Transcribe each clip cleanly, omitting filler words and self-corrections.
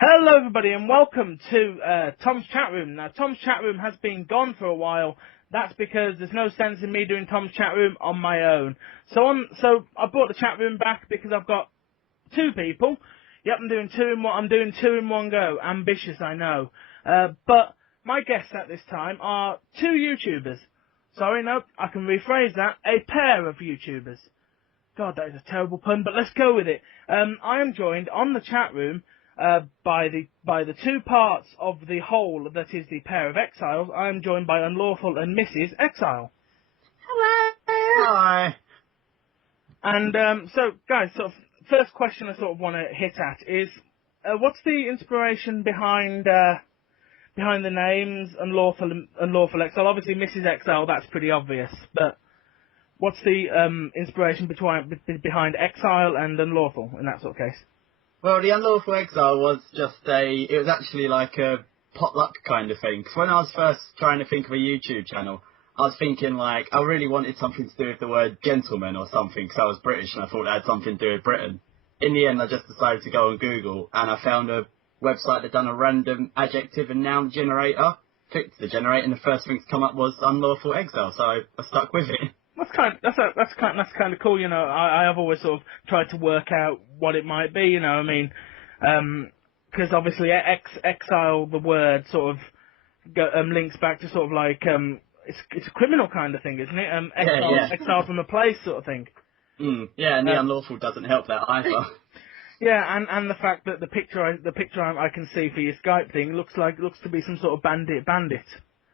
Hello everybody and welcome to Tom's Chatroom. Now Tom's Chatroom has been gone for a while. That's because there's no sense in me doing Tom's Chatroom on my own. So I brought the Chatroom back because I've got two people. Yep, I'm doing two in one go. Ambitious, I know. But my guests at this time are two YouTubers. Sorry, no, I can rephrase that. A pair of YouTubers. God, that is a terrible pun, but let's go with it. I am joined on the Chatroom by the two parts of the whole that is the pair of Exiles. I am joined by Unlawful and Mrs. Exile. Hello. Hi. And so, guys, sort of first question I sort of want to hit at is, what's the inspiration behind the names Unlawful Exile? Obviously, Mrs. Exile, that's pretty obvious, but what's the inspiration behind Exile and Unlawful in that sort of case? Well, the Unlawful Exile was it was actually like a potluck kind of thing. 'Cause when I was first trying to think of a YouTube channel, I was thinking like, I really wanted something to do with the word gentleman or something, because I was British and I thought it had something to do with Britain. In the end, I just decided to go on Google and I found a website that done a random adjective and noun generator. Clicked the generator and the first thing to come up was Unlawful Exile, so I stuck with it. That's kind of cool, you know. I have always sort of tried to work out what it might be, you know. I mean, because obviously exile, the word sort of links back to sort of like it's a criminal kind of thing, isn't it? Exile from a place sort of thing. Yeah, and the Unlawful doesn't help that either. Yeah, and the fact that the picture I can see for your Skype thing looks to be some sort of bandit.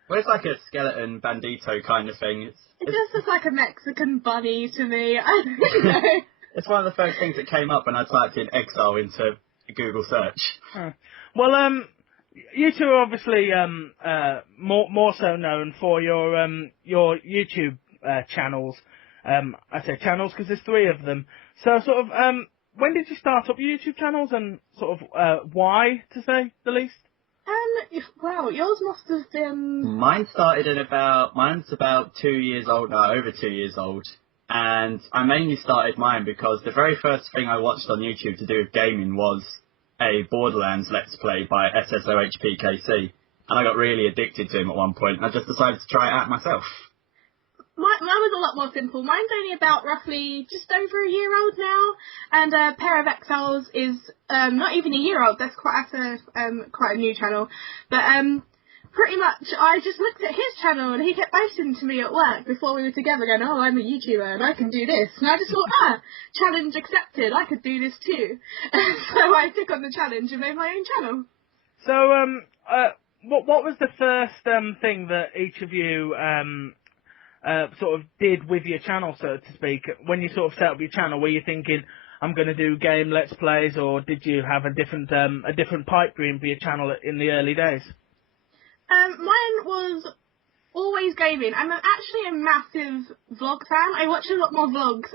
Well, it's like a skeleton bandito kind of thing. It just looks like a Mexican bunny to me. I don't know. It's one of the first things that came up when I typed in Exile into Google search. Well, you two are obviously more so known for your YouTube channels. I say channels because there's three of them. So sort of, when did you start up your YouTube channels and sort of why, to say the least? Wow, yours must have been... Mine's about 2 years old now, over 2 years old. And I mainly started mine because the very first thing I watched on YouTube to do with gaming was a Borderlands Let's Play by SSOHPKC. And I got really addicted to him at one point, and I just decided to try it out myself. Mine was a lot more simple. Mine's only about roughly just over a year old now, and a pair of Exiles is not even a year old. That's quite a new channel. But pretty much I just looked at his channel and he kept posting to me at work before we were together going, oh, I'm a YouTuber and I can do this. And I just thought, challenge accepted. I could do this too. So I took on the challenge and made my own channel. So what was the first thing that each of you sort of did with your channel, so to speak? When you sort of set up your channel, were you thinking, I'm going to do game Let's Plays, or did you have a different pipe dream for your channel in the early days? Mine was always gaming. I'm actually a massive vlog fan. I watch a lot more vlogs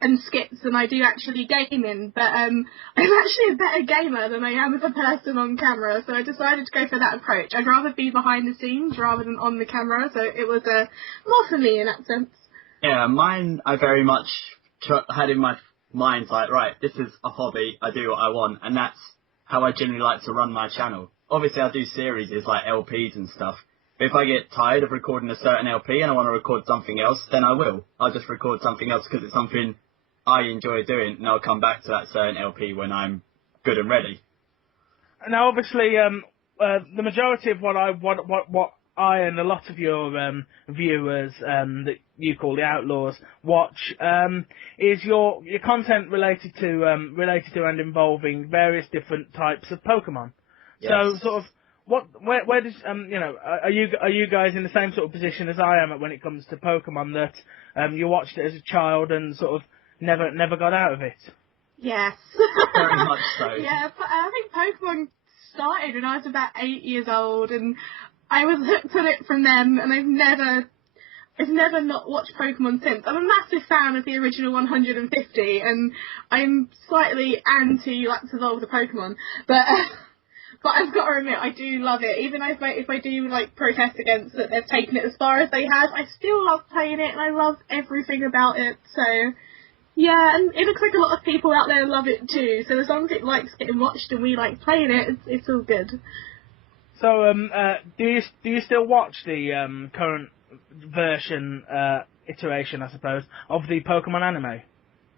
and skits than I do actually gaming, but I'm actually a better gamer than I am as a person on camera, so I decided to go for that approach. I'd rather be behind the scenes rather than on the camera, so it was more for me in that sense. Yeah, mine I very much had in my mind, like, right, this is a hobby, I do what I want, and that's how I generally like to run my channel. Obviously I do series, like LPs and stuff, but if I get tired of recording a certain LP and I want to record something else, then I will. I'll just record something else because it's something I enjoy doing, and I'll come back to that certain LP when I'm good and ready. Now, obviously, the majority of what I and a lot of your viewers that you call the Outlaws watch is your content related to and involving various different types of Pokemon. Yes. So, sort of, where does are you guys in the same sort of position as I am when it comes to Pokemon, that you watched it as a child and sort of never got out of it? Yes. Very much so. Yeah, I think Pokemon started when I was about 8 years old, and I was hooked on it from then, and I've never not watched Pokemon since. I'm a massive fan of the original 150, and I'm slightly anti Let's Evolve the Pokemon, but I've got to admit, I do love it. Even if I do like protest against that they've taken it as far as they have, I still love playing it, and I love everything about it. So Yeah, and it looks like a lot of people out there love it too. So as long as it likes getting watched and we like playing it, it's all good. So, do you still watch the current version iteration, I suppose, of the Pokemon anime?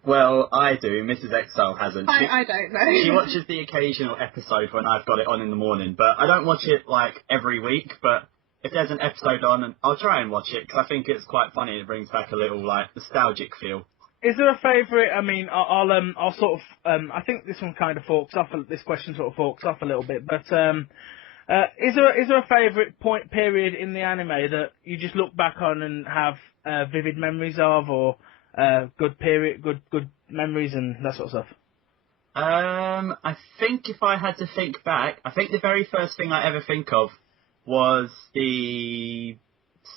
Well, I do. Mrs. Exile hasn't. I don't know. She watches the occasional episode when I've got it on in the morning, but I don't watch it like every week. But if there's an episode on, I'll try and watch it because I think it's quite funny. It brings back a little like nostalgic feel. Is there a favourite? I mean, I'll sort of. I think this one kind of forks off. This question sort of forks off a little bit, but is there a favourite period in the anime that you just look back on and have vivid memories of, or good memories and that sort of stuff? I think if I had to think back, I think the very first thing I ever think of was the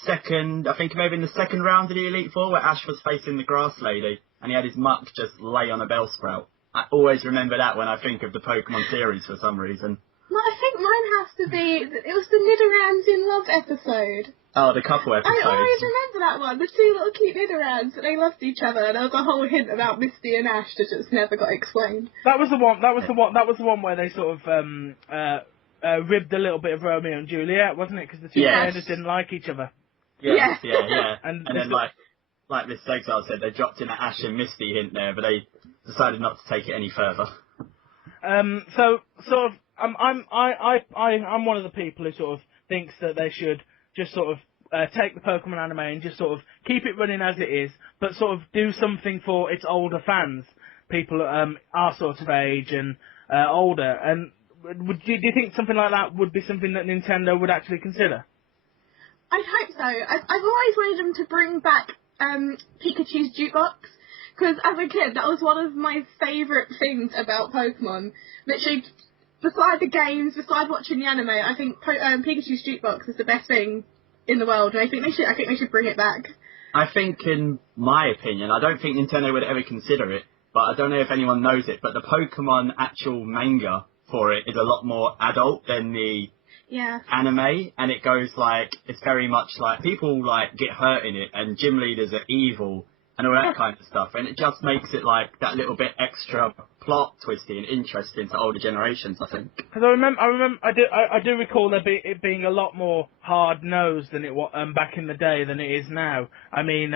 second, I think maybe in the second round of the Elite Four, where Ash was facing the Grass Lady and he had his muck just lay on a Bellsprout. I always remember that when I think of the Pokemon series for some reason. No, I think mine has to be, it was the Nidorans in Love episode. Oh, the couple episodes. I always remember that one, the two little cute Nidorans, they loved each other, and there was a whole hint about Misty and Ash that just never got explained. That was the one where they sort of ribbed a little bit of Romeo and Juliet, wasn't it? Because the two players didn't like each other. Yes, yeah. and then like Miss Exile said, they dropped in an Ash and Misty hint there, but they decided not to take it any further. So sort of, I'm one of the people who sort of thinks that they should just sort of take the Pokemon anime and just sort of keep it running as it is, but sort of do something for its older fans, people our sort of age and older. And do you think something like that would be something that Nintendo would actually consider? I hope so. I've always wanted them to bring back Pikachu's jukebox, because as a kid, that was one of my favourite things about Pokemon. Literally, beside the games, beside watching the anime, I think Pikachu's jukebox is the best thing in the world, and I think they should bring it back. I think, in my opinion, I don't think Nintendo would ever consider it, but I don't know if anyone knows it, but the Pokemon actual manga for it is a lot more adult than the anime, and it goes like, it's very much like, people like get hurt in it, and gym leaders are evil, and all that kind of stuff, and it just makes it like that little bit extra plot twisty and interesting to older generations, I think. Because I do recall it being a lot more hard nosed than it was back in the day than it is now. I mean,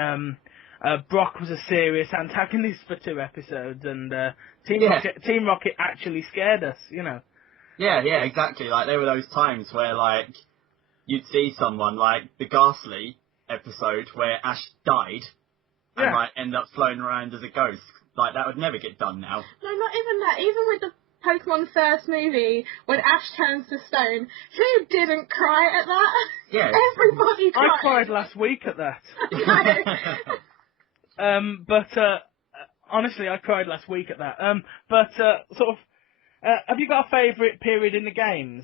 Brock was a serious antagonist for 2 episodes, and Team Rocket actually scared us, you know. Yeah, exactly. Like, there were those times where, like, you'd see someone, like the Ghastly episode where Ash died and, like, end up floating around as a ghost. Like, that would never get done now. No, not even that. Even with the Pokemon first movie, when Ash turns to stone, who didn't cry at that? Yeah. Everybody cried. I cried last week at that. Honestly, I cried last week at that. Have you got a favourite period in the games?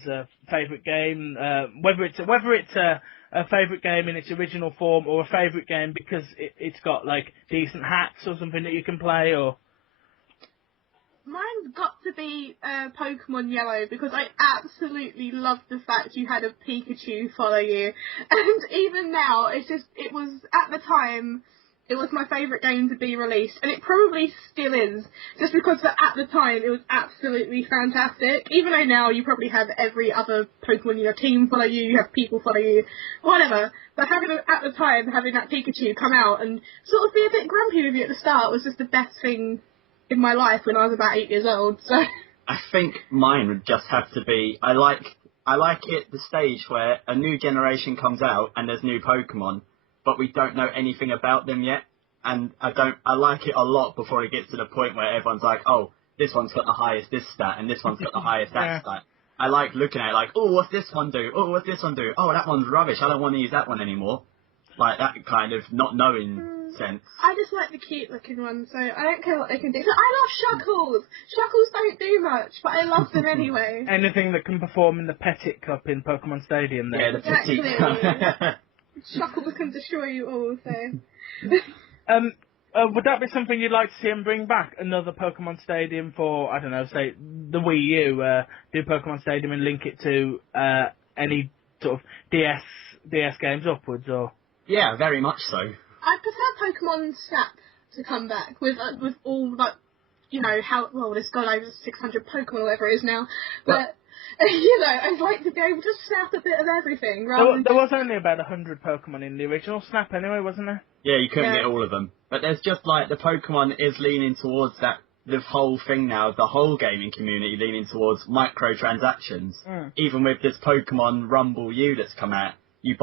Favourite game, whether it's a favourite game in its original form, or a favourite game because it's got like decent hacks or something that you can play, or. Mine's got to be Pokemon Yellow, because I absolutely loved the fact you had a Pikachu follow you, and even now it was at the time. It was my favourite game to be released, and it probably still is, just because at the time it was absolutely fantastic. Even though now you probably have every other Pokemon in your team follow you, you have people follow you, whatever. But at the time, having that Pikachu come out and sort of be a bit grumpy with you at the start was just the best thing in my life when I was about 8 years old. So I think mine would just have to be, I like it the stage where a new generation comes out and there's new Pokemon, but we don't know anything about them yet, and I like it a lot before it gets to the point where everyone's like, oh, this one's got the highest this stat, and this one's got the highest that stat. I like looking at it like, oh, what's this one do? Oh, what's this one do? Oh, that one's rubbish, I don't want to use that one anymore. Like, that kind of not knowing sense. I just like the cute looking ones, so I don't care what they can do. So I love Shuckles! Shuckles don't do much, but I love them anyway. Anything that can perform in the Petit Cup in Pokemon Stadium there. Yeah, the Petit. Shuckles can destroy you all, so. Would that be something you'd like to see them bring back? Another Pokemon Stadium for, I don't know, say, the Wii U, do Pokemon Stadium and link it to any sort of DS games upwards, or? Yeah, very much so. I prefer Pokemon Snap to come back with all, like, you know, there's gone over 600 Pokemon or whatever it is now, but, you know, I'd like to be able to snap a bit of everything, rather than... There was only about 100 Pokemon in the original Snap anyway, wasn't there? Yeah, you couldn't get all of them. But there's just, like, the Pokemon is leaning towards that, the whole thing now, the whole gaming community leaning towards microtransactions. Even with this Pokemon Rumble U that's come out, you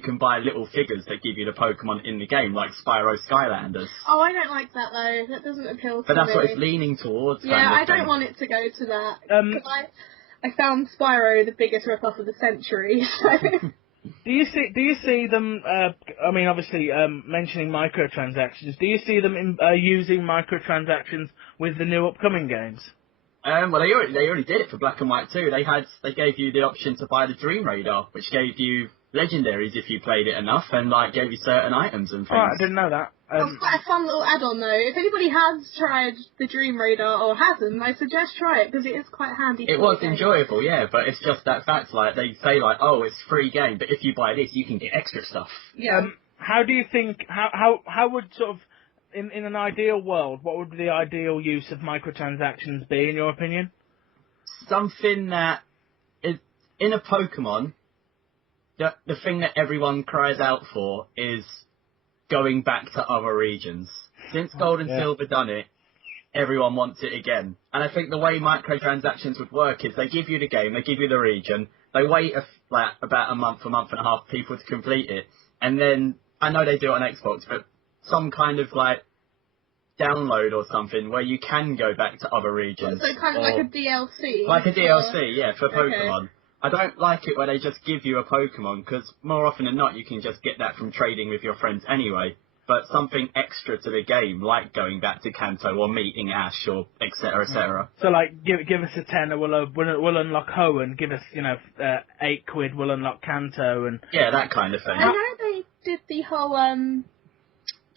can buy little figures that give you the Pokemon in the game, like Spyro Skylanders. Oh, I don't like that though. That doesn't appeal to me. But that's what it's leaning towards. Yeah, I don't want it to go to that. Because I found Spyro the biggest rip-off of the century. So. Do you see them? I mean, obviously, mentioning microtransactions. Do you see them using microtransactions with the new upcoming games? Well, they already did it for Black and White 2. They gave you the option to buy the Dream Radar, which gave you legendaries if you played it enough, and like gave you certain items and things. Oh, I didn't know that. That's quite a fun little add-on though. If anybody has tried the Dream Radar or hasn't, I suggest try it because it is quite handy. It was enjoyable, yeah, but it's just that fact, like they say, like, oh, it's free game, but if you buy this, you can get extra stuff. Yeah. How do you think? How would sort of in an ideal world, what would the ideal use of microtransactions be in your opinion? Something that is in a Pokemon. The thing that everyone cries out for is going back to other regions. Since Gold and Silver done it, everyone wants it again. And I think the way microtransactions would work is they give you the game, they give you the region, they wait about a month and a half for people to complete it, and then, I know they do it on Xbox, but some kind of like download or something where you can go back to other regions. So kind of like a DLC? Like a DLC, yeah, for Pokemon. I don't like it where they just give you a Pokemon, because more often than not you can just get that from trading with your friends anyway. But something extra to the game, like going back to Kanto or meeting Ash or etc. etc. So like, give us a tenner, we'll unlock Hoenn. Give us, £8, we'll unlock Kanto, and yeah, that kind of thing. I know they did the whole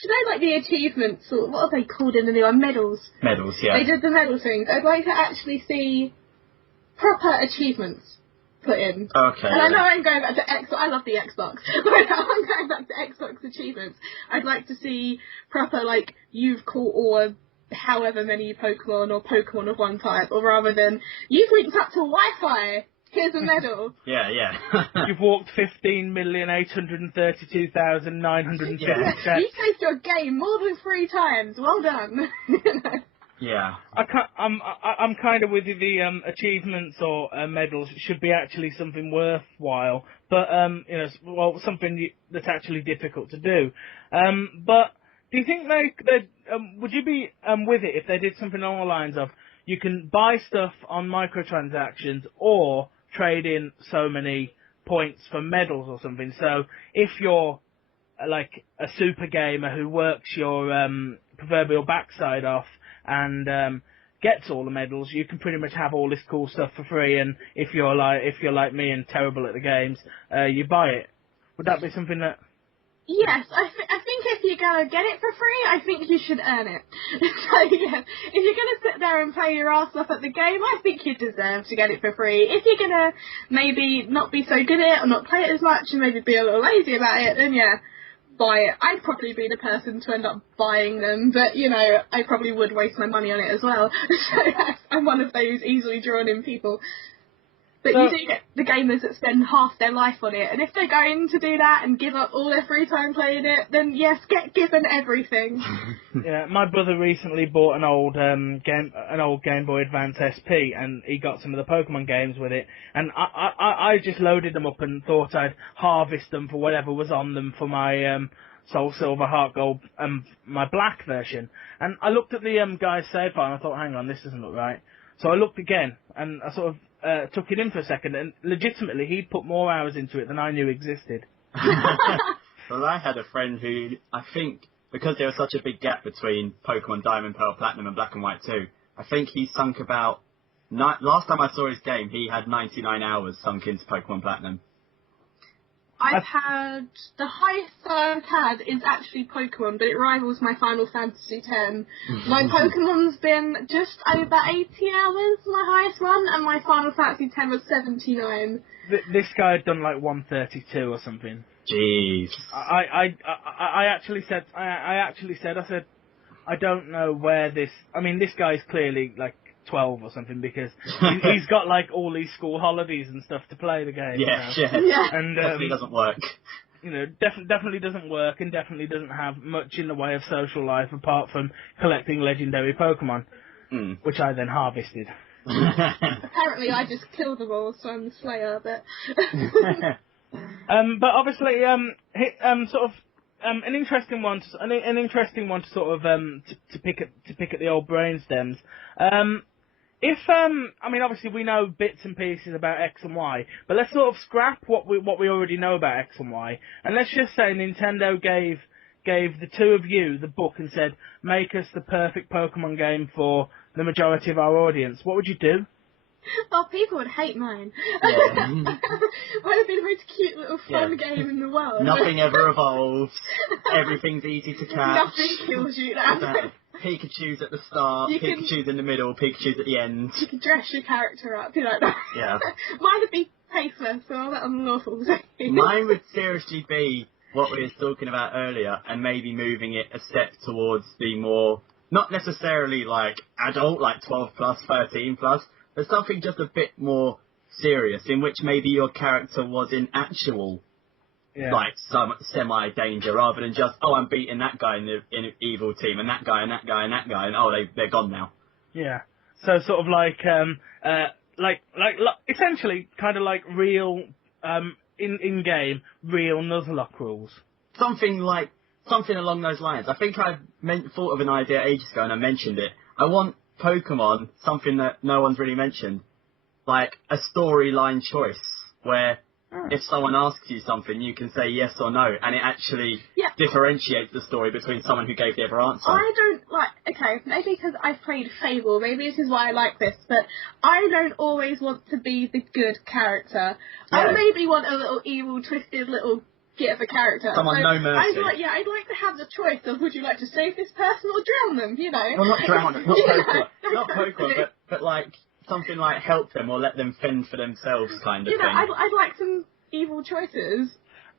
do you know, like, the achievements, or what are they called in the new one? Medals. Medals, yeah. They did the medal things. I'd like to actually see proper achievements put in. Okay. And I know I'm going back to Xbox. I love the Xbox. I'm going back to Xbox achievements. I'd like to see proper, like, you've caught or however many Pokemon or Pokemon of one type, or rather than, you've linked up to Wi-Fi. Here's a medal. Yeah. You've walked 15,832,950 steps. You played your game more than 3 times. Well done. Yeah. I'm kind of with you. The achievements or medals should be actually something worthwhile, but something that's actually difficult to do. But do you think would you be with it if they did something along the lines of, you can buy stuff on microtransactions or trade in so many points for medals or something? So if you're like a super gamer who works your proverbial backside off and gets all the medals, you can pretty much have all this cool stuff for free. And if you're like me and terrible at the games, you buy it. Would that be something that? Yes, I think if you're going to get it for free, I think you should earn it. So, yeah, if you're going to sit there and play your ass off at the game, I think you deserve to get it for free. If you're going to maybe not be so good at it or not play it as much and maybe be a little lazy about it, then yeah, buy it. I'd probably be the person to end up buying them, but, I probably would waste my money on it as well. So yes, I'm one of those easily drawn in people. But you do get the gamers that spend half their life on it, and if they're going to do that and give up all their free time playing it, then yes, get given everything. Yeah, my brother recently bought an old Game Boy Advance SP, and he got some of the Pokemon games with it, and I just loaded them up and thought I'd harvest them for whatever was on them for my Soul Silver, Heart Gold, my black version. And I looked at the guy's save file and I thought, hang on, this doesn't look right. So I looked again, and I sort of took it in for a second, and legitimately he'd put more hours into it than I knew existed. Well, I had a friend who, I think, because there was such a big gap between Pokemon Diamond, Pearl, Platinum and Black and White 2, I think he sunk about, last time I saw his game, he had 99 hours sunk into Pokemon Platinum. I've had, the highest I've had is actually Pokemon, but it rivals my Final Fantasy X. My Pokemon's been just over 80 hours, my highest one, and my Final Fantasy X was 79. This guy had done like 132 or something. Jeez. I actually said, I I don't know where this. I mean, this guy's clearly like 12 or something because he's got like all these school holidays and stuff to play the game. Yeah, you know? yeah. And Definitely doesn't work. You know, definitely doesn't work and definitely doesn't have much in the way of social life apart from collecting legendary Pokemon, which I then harvested. Apparently, I just killed them all, so I'm the Slayer. But but obviously, sort of. An interesting one, to sort of to pick at the old brain stems. I mean, obviously we know bits and pieces about X and Y, but let's sort of scrap what we already know about X and Y, and let's just say Nintendo gave the two of you the book and said, make us the perfect Pokemon game for the majority of our audience. What would you do? Oh, people would hate mine. Yeah. Might have been the most cute little fun game in the world. Nothing ever evolves. Everything's easy to catch. Nothing kills you now. Pikachu's at the start, Pikachu's in the middle, Pikachu's at the end. You can dress your character up, you know. Yeah. Mine would be tasteless, so all that unlawful. Mine would seriously be what we were talking about earlier, and maybe moving it a step towards the more, not necessarily like adult, like 12 plus, 13 plus, but something just a bit more serious, in which maybe your character was in actual, like, some semi-danger, rather than just, oh, I'm beating that guy in the evil team, and that guy, and that guy, and that guy, and oh, they're gone now. Yeah. So sort of like essentially kind of like real, in-game, real Nuzlocke rules. Something along those lines. I think I thought of an idea ages ago, and I mentioned it. I want Pokemon, something that no one's really mentioned, like a storyline choice, where if someone asks you something, you can say yes or no, and it actually differentiates the story between someone who gave the other answer. I don't okay, maybe because I've played Fable, maybe this is why I like this, but I don't always want to be the good character. Yeah. I maybe want a little evil, twisted little git of a character. Someone no mercy. I'd like to have the choice of would you like to save this person or drown them, you know? Well, not drown them, not Pokemon, but like something like help them or let them fend for themselves kind of thing. I'd like some evil choices.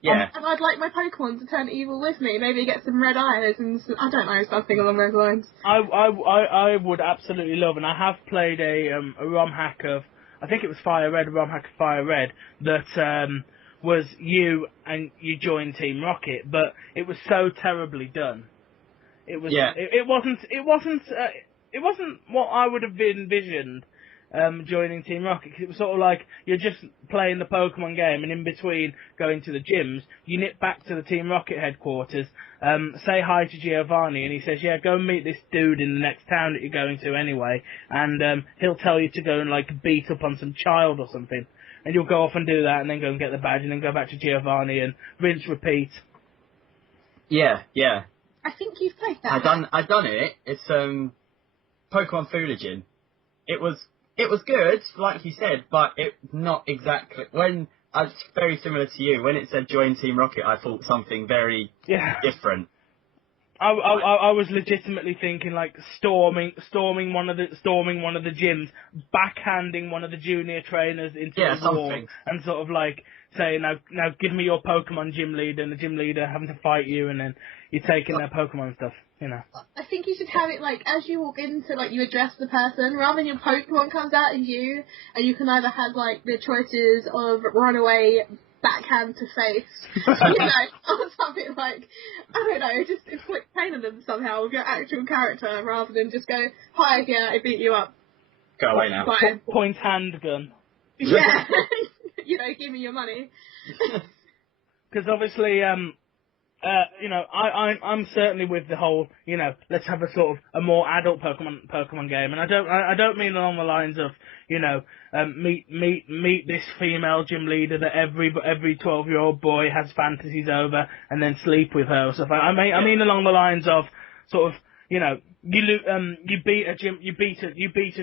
Yeah. And I'd like my Pokemon to turn evil with me. Maybe get some red eyes and some, I don't know, something along those lines. I would absolutely love, and I have played a ROM hack of, I think it was Fire Red, a ROM hack of Fire Red, that was you and you joined Team Rocket, but it was so terribly done. It was. Yeah. It wasn't what I would have envisioned joining Team Rocket, because it was sort of like you're just playing the Pokemon game, and in between going to the gyms, you nip back to the Team Rocket headquarters, say hi to Giovanni, and he says, yeah, go and meet this dude in the next town that you're going to anyway, and he'll tell you to go and like beat up on some child or something. And you'll go off and do that, and then go and get the badge, and then go back to Giovanni, and rinse, repeat. Yeah. I think you've played that. I done it. It's Pokemon Foolaging. It was good, like you said, but it not exactly. When I was very similar to you, when it said join Team Rocket, I thought something very different. I was legitimately thinking like storming one of the gyms, backhanding one of the junior trainers into the wall, and sort of like saying, now give me your Pokemon gym leader, and the gym leader having to fight you, and then you're taking their Pokemon and stuff, you know. I think you should have it like as you walk into, like, you address the person, rather than your Pokemon comes out as you, and you can either have like the choices of run away, backhand to face, you know, or something like, I don't know, just inflict pain on them somehow with your actual character, rather than just go, hi, yeah, I beat you up. Go away now. Point handgun. Yeah, you know, give me your money. Because obviously, you know, I'm certainly with the whole, you know, let's have a sort of a more adult Pokemon game, and I don't mean along the lines of, you know, meet this female gym leader that every 12-year-old boy has fantasies over, and then sleep with her or stuff. I mean along the lines of sort of, you know, you beat a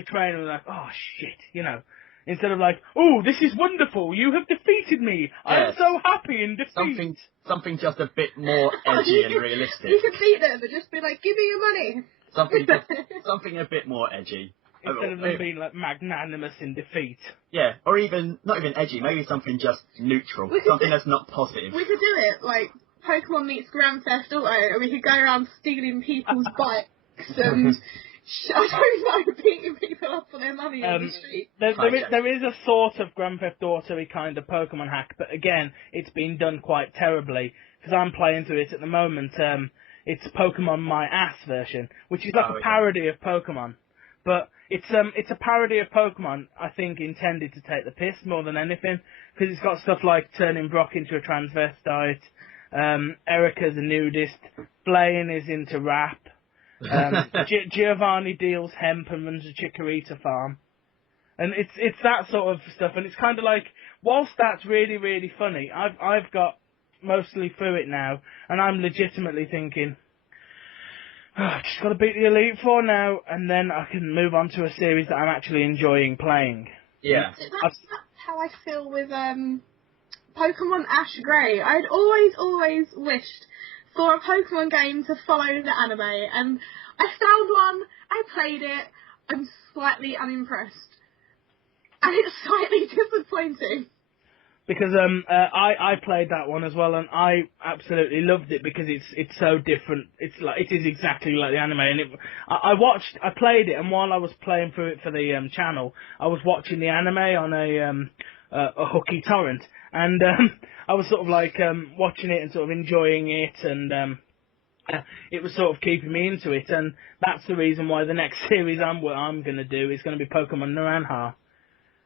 trainer, and like, oh shit, you know. Instead of like, oh, this is wonderful, you have defeated me. I'm so happy in defeat. Something just a bit more edgy and realistic. You could beat them, but just be like, give me your money. Something a bit more edgy. Instead of them being like magnanimous in defeat. Yeah, or even, not even edgy, maybe something just neutral. Something that's not positive. We could do it, like, Pokemon meets Grand Theft Auto, and we could go around stealing people's bikes. bikes and I don't know, beating people up for their money on the street. There is a sort of Grand Theft Auto-y kind of Pokemon hack, but again, it's been done quite terribly, because I'm playing through it at the moment. It's Pokemon My Ass version, which is like a parody of Pokemon. But it's a parody of Pokemon, I think, intended to take the piss more than anything, because it's got stuff like turning Brock into a transvestite, Erica's a nudist, Blaine is into rap, Giovanni deals hemp and runs a chikorita farm. And it's that sort of stuff, and it's kind of like, whilst that's really, really funny, I've got mostly through it now, and I'm legitimately thinking, I've just got to beat the Elite Four now, and then I can move on to a series that I'm actually enjoying playing. Yeah. That's how I feel with Pokemon Ash Grey. I'd always wished for a Pokemon game to follow the anime, and I found one, I played it, I'm slightly unimpressed. And it's slightly disappointing. Because I played that one as well, and I absolutely loved it because it's so different. It is exactly like the anime, and I played it, and while I was playing through it for the channel, I was watching the anime on a hooky torrent, and I was sort of like watching it and sort of enjoying it, and it was sort of keeping me into it, and that's the reason why the next series I'm going to do is going to be Pokemon Naranha.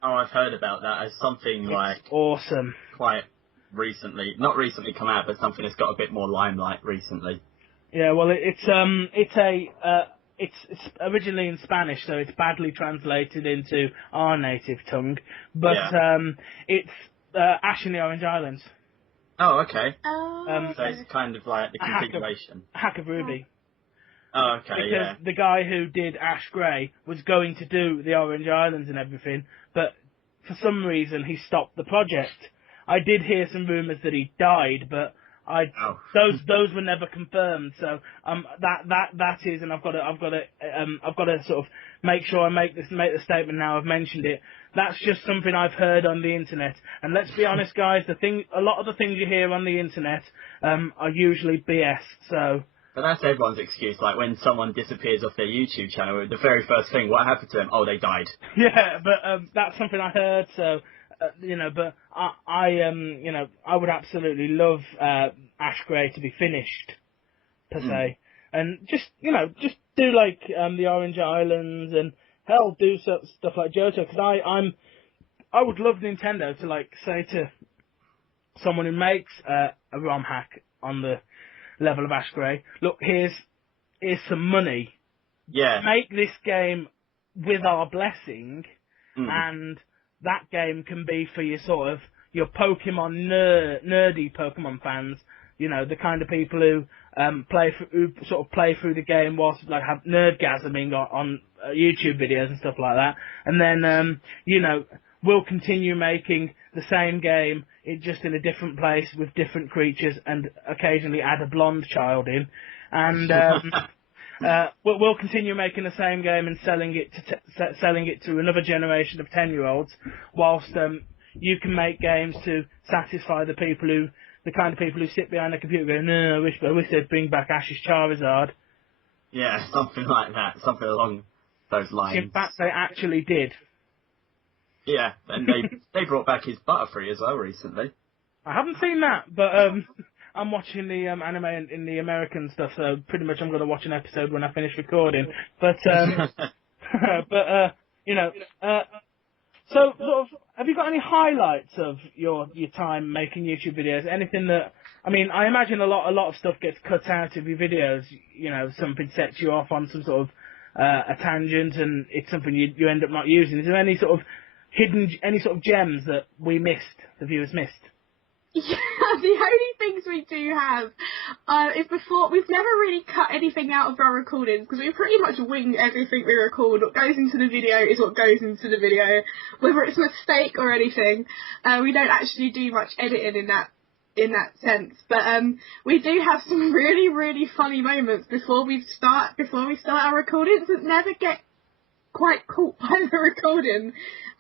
Oh, I've heard about that as something it's awesome. Quite recently, not recently come out, but something that's got a bit more limelight recently. Yeah, well, it's originally in Spanish, so it's badly translated into our native tongue. But it's Ash in the Orange Islands. Oh, okay. So Okay. it's kind of like the continuation. Hack of Ruby. Oh, okay, because the guy who did Ash Grey was going to do the Orange Islands and everything, but for some reason he stopped the project. I did hear some rumours that he died, but those were never confirmed. So that is, and I've got to sort of make sure I make the statement now. I've mentioned it. That's just something I've heard on the internet. And let's be honest, guys, a lot of the things you hear on the internet are usually BS. So. But that's everyone's excuse, like when someone disappears off their YouTube channel, the very first thing, what happened to them? Oh, they died. Yeah, but that's something I heard, so, but I would absolutely love Ash Grey to be finished, per se. And just do like the Orange Islands, and hell, do stuff like Johto, because I would love Nintendo to, like, say to someone who makes a ROM hack on the level of Ash Grey, look, here's some money. Yeah. Make this game with our blessing, and that game can be for your sort of your Pokemon nerdy Pokemon fans. The kind of people who play through the game whilst like have nerdgasming on YouTube videos and stuff like that, and then we'll continue making the same game, just in a different place with different creatures, and occasionally add a blonde child in, and we'll continue making the same game and selling it to another generation of 10-year-olds, whilst you can make games to satisfy the kind of people who sit behind a computer going, no, I wish they'd bring back Ash's Charizard. Yeah, something like that, something along those lines. In fact, they actually did. Yeah, and they brought back his Butterfree as well recently. I haven't seen that, but I'm watching the anime in the American stuff, so pretty much I'm going to watch an episode when I finish recording. But so sort of, have you got any highlights of your time making YouTube videos? Anything that, I mean, I imagine a lot of stuff gets cut out of your videos. Something sets you off on some sort of a tangent, and it's something you end up not using. Is there any sort of any sort of gems that the viewers missed? Yeah, the only things we do have is we've never really cut anything out of our recordings, because we pretty much wing everything we record. What goes into the video is what goes into the video, whether it's a mistake or anything. We don't actually do much editing in that sense, but we do have some really, really funny moments before we start our recordings that never get quite caught by the recording.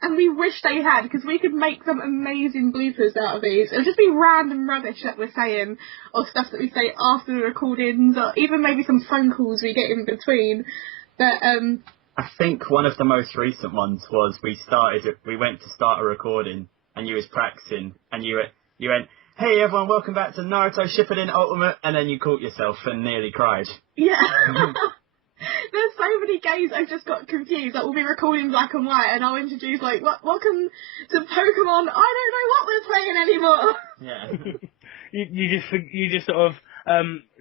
and we wish they had, because we could make some amazing bloopers out of these. It would just be random rubbish that we're saying, or stuff that we say after the recordings, or even maybe some phone calls we get in between. But I think one of the most recent ones was we went to start a recording, and you was practicing, and you went, "Hey everyone, welcome back to Naruto Shippuden Ultimate," and then you caught yourself and nearly cried. Yeah. There's so many games I've just got confused. Like, we'll be recording black and white, and I'll introduce, like, welcome to Pokemon. I don't know what we're playing anymore. Yeah. you just sort of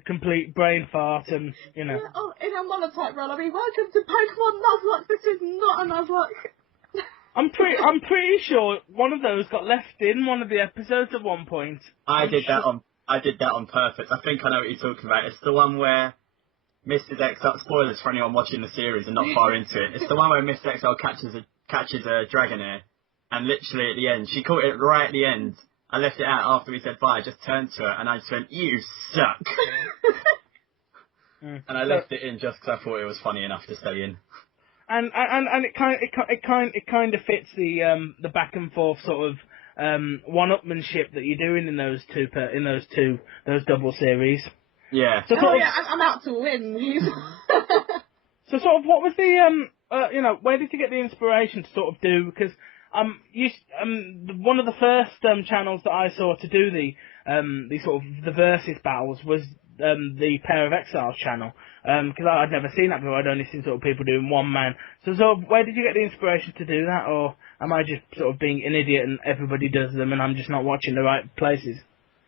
complete brain fart, and you know. Yeah, oh, in a monotype run, I mean, welcome to Pokemon Nuzlocke. This is not a Nuzlocke. I'm pretty sure one of those got left in one of the episodes at one point. I did that on purpose. I think I know what you're talking about. It's the one where Mrs. Exile, spoilers for anyone watching the series and not far into it. It's the one where Mrs. Exile catches a Dragonair, and literally at the end, she caught it right at the end. I left it out after we said bye. I just turned to her and I just went, "You suck." And I left it in just because I thought it was funny enough to stay in. And it kind of fits the back and forth sort of one-upmanship that you're doing in those double series. Yeah. So I'm out to win. So sort of, what was the where did you get the inspiration to sort of do? Because one of the first channels that I saw to do the sort of the versus battles was the Pair of Exiles channel, because I'd never seen that before. I'd only seen sort of people doing one man. So sort of, where did you get the inspiration to do that, or am I just sort of being an idiot and everybody does them and I'm just not watching the right places?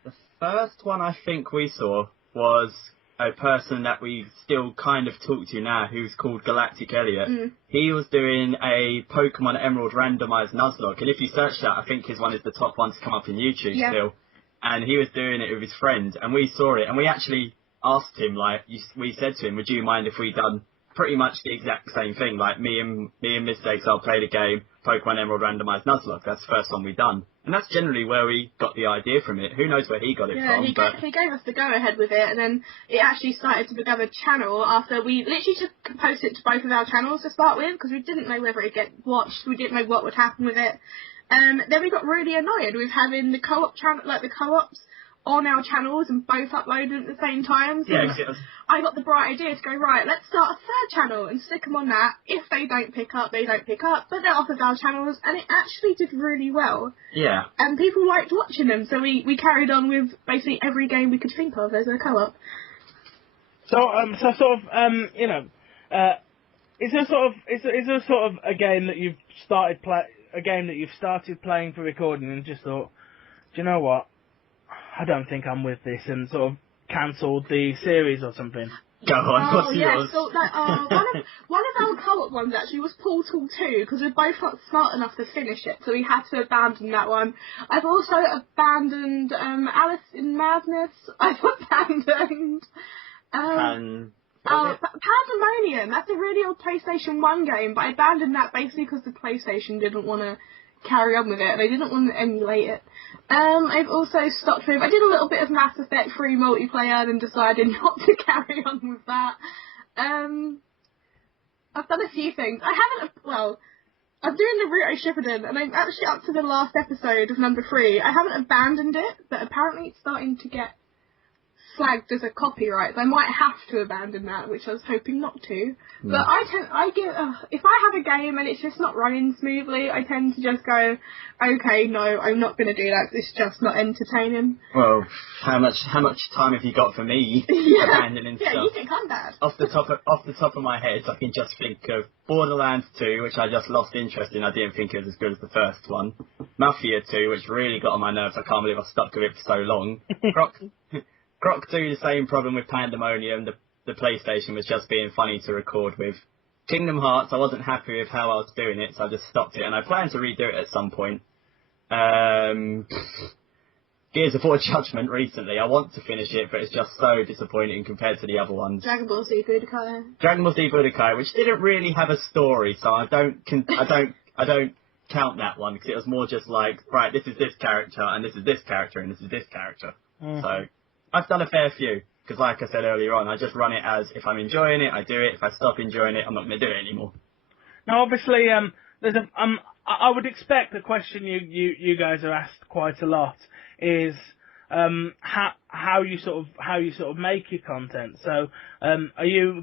The first one I think we saw was a person that we still kind of talk to now, who's called Galactic Elliot. He was doing a Pokemon Emerald randomised Nuzlocke, and if you search that, I think his one is the top one to come up in YouTube still. And he was doing it with his friend, and we saw it, and we actually asked him, we said to him, "Would you mind if we done pretty much the exact same thing? Like, me and Miss Exile played a game, Pokemon Emerald randomised Nuzlocke. That's the first one we done." And that's generally where we got the idea from it. Who knows where he got it from? He gave us the go-ahead with it, and then it actually started to become a channel after we literally just posted it to both of our channels to start with, because we didn't know whether it'd get watched, we didn't know what would happen with it. Then we got really annoyed with having the co-op channel, like the co-ops on our channels and both uploaded at the same time. So I got the bright idea to go, right, let's start a third channel and stick them on that. If they don't pick up, they don't pick up, but they're off of our channels, and it actually did really well. Yeah. And people liked watching them, so we carried on with basically every game we could think of as a co-op. So sort of, is there sort of a game that you've started playing for recording and just thought, do you know what? I don't think I'm with this, and sort of cancelled the series or something. Go on, what's yours? So one of our co-op ones actually was Portal 2, because we both not smart enough to finish it, so we had to abandon that one. I've also abandoned Alice in Madness. I've abandoned Pandemonium. That's a really old PlayStation 1 game, but I abandoned that basically because the PlayStation didn't want to carry on with it. They didn't want to emulate it. I've also stopped with, I did a little bit of Mass Effect 3 multiplayer and decided not to carry on with that. I've done a few things. I'm doing the Naruto Shippuden, and I'm actually up to the last episode of number 3. I haven't abandoned it, but apparently it's starting to get flagged as a copyright. I might have to abandon that, which I was hoping not to. But if I have a game and it's just not running smoothly, I tend to just go, okay, no, I'm not going to do that. It's just not entertaining. Well, how much time have you got for me abandoning stuff? Yeah, you think I'm bad. Off the top of my head, I can just think of Borderlands 2, which I just lost interest in. I didn't think it was as good as the first one. Mafia 2, which really got on my nerves. I can't believe I stuck with it for so long. Croc 2, the same problem with Pandemonium. The PlayStation was just being funny to record with. Kingdom Hearts, I wasn't happy with how I was doing it, so I just stopped it, and I plan to redo it at some point. Gears of War Judgment recently, I want to finish it, but it's just so disappointing compared to the other ones. Dragon Ball Z Budokai, which didn't really have a story, so I don't count that one, because it was more just like, right, this is this character, and this is this character, and this is this character. So I've done a fair few, because like I said earlier on, I just run it as, if I'm enjoying it, I do it. If I stop enjoying it, I'm not going to do it anymore. Now, obviously, I would expect the question you guys are asked quite a lot is how you sort of make your content. So are you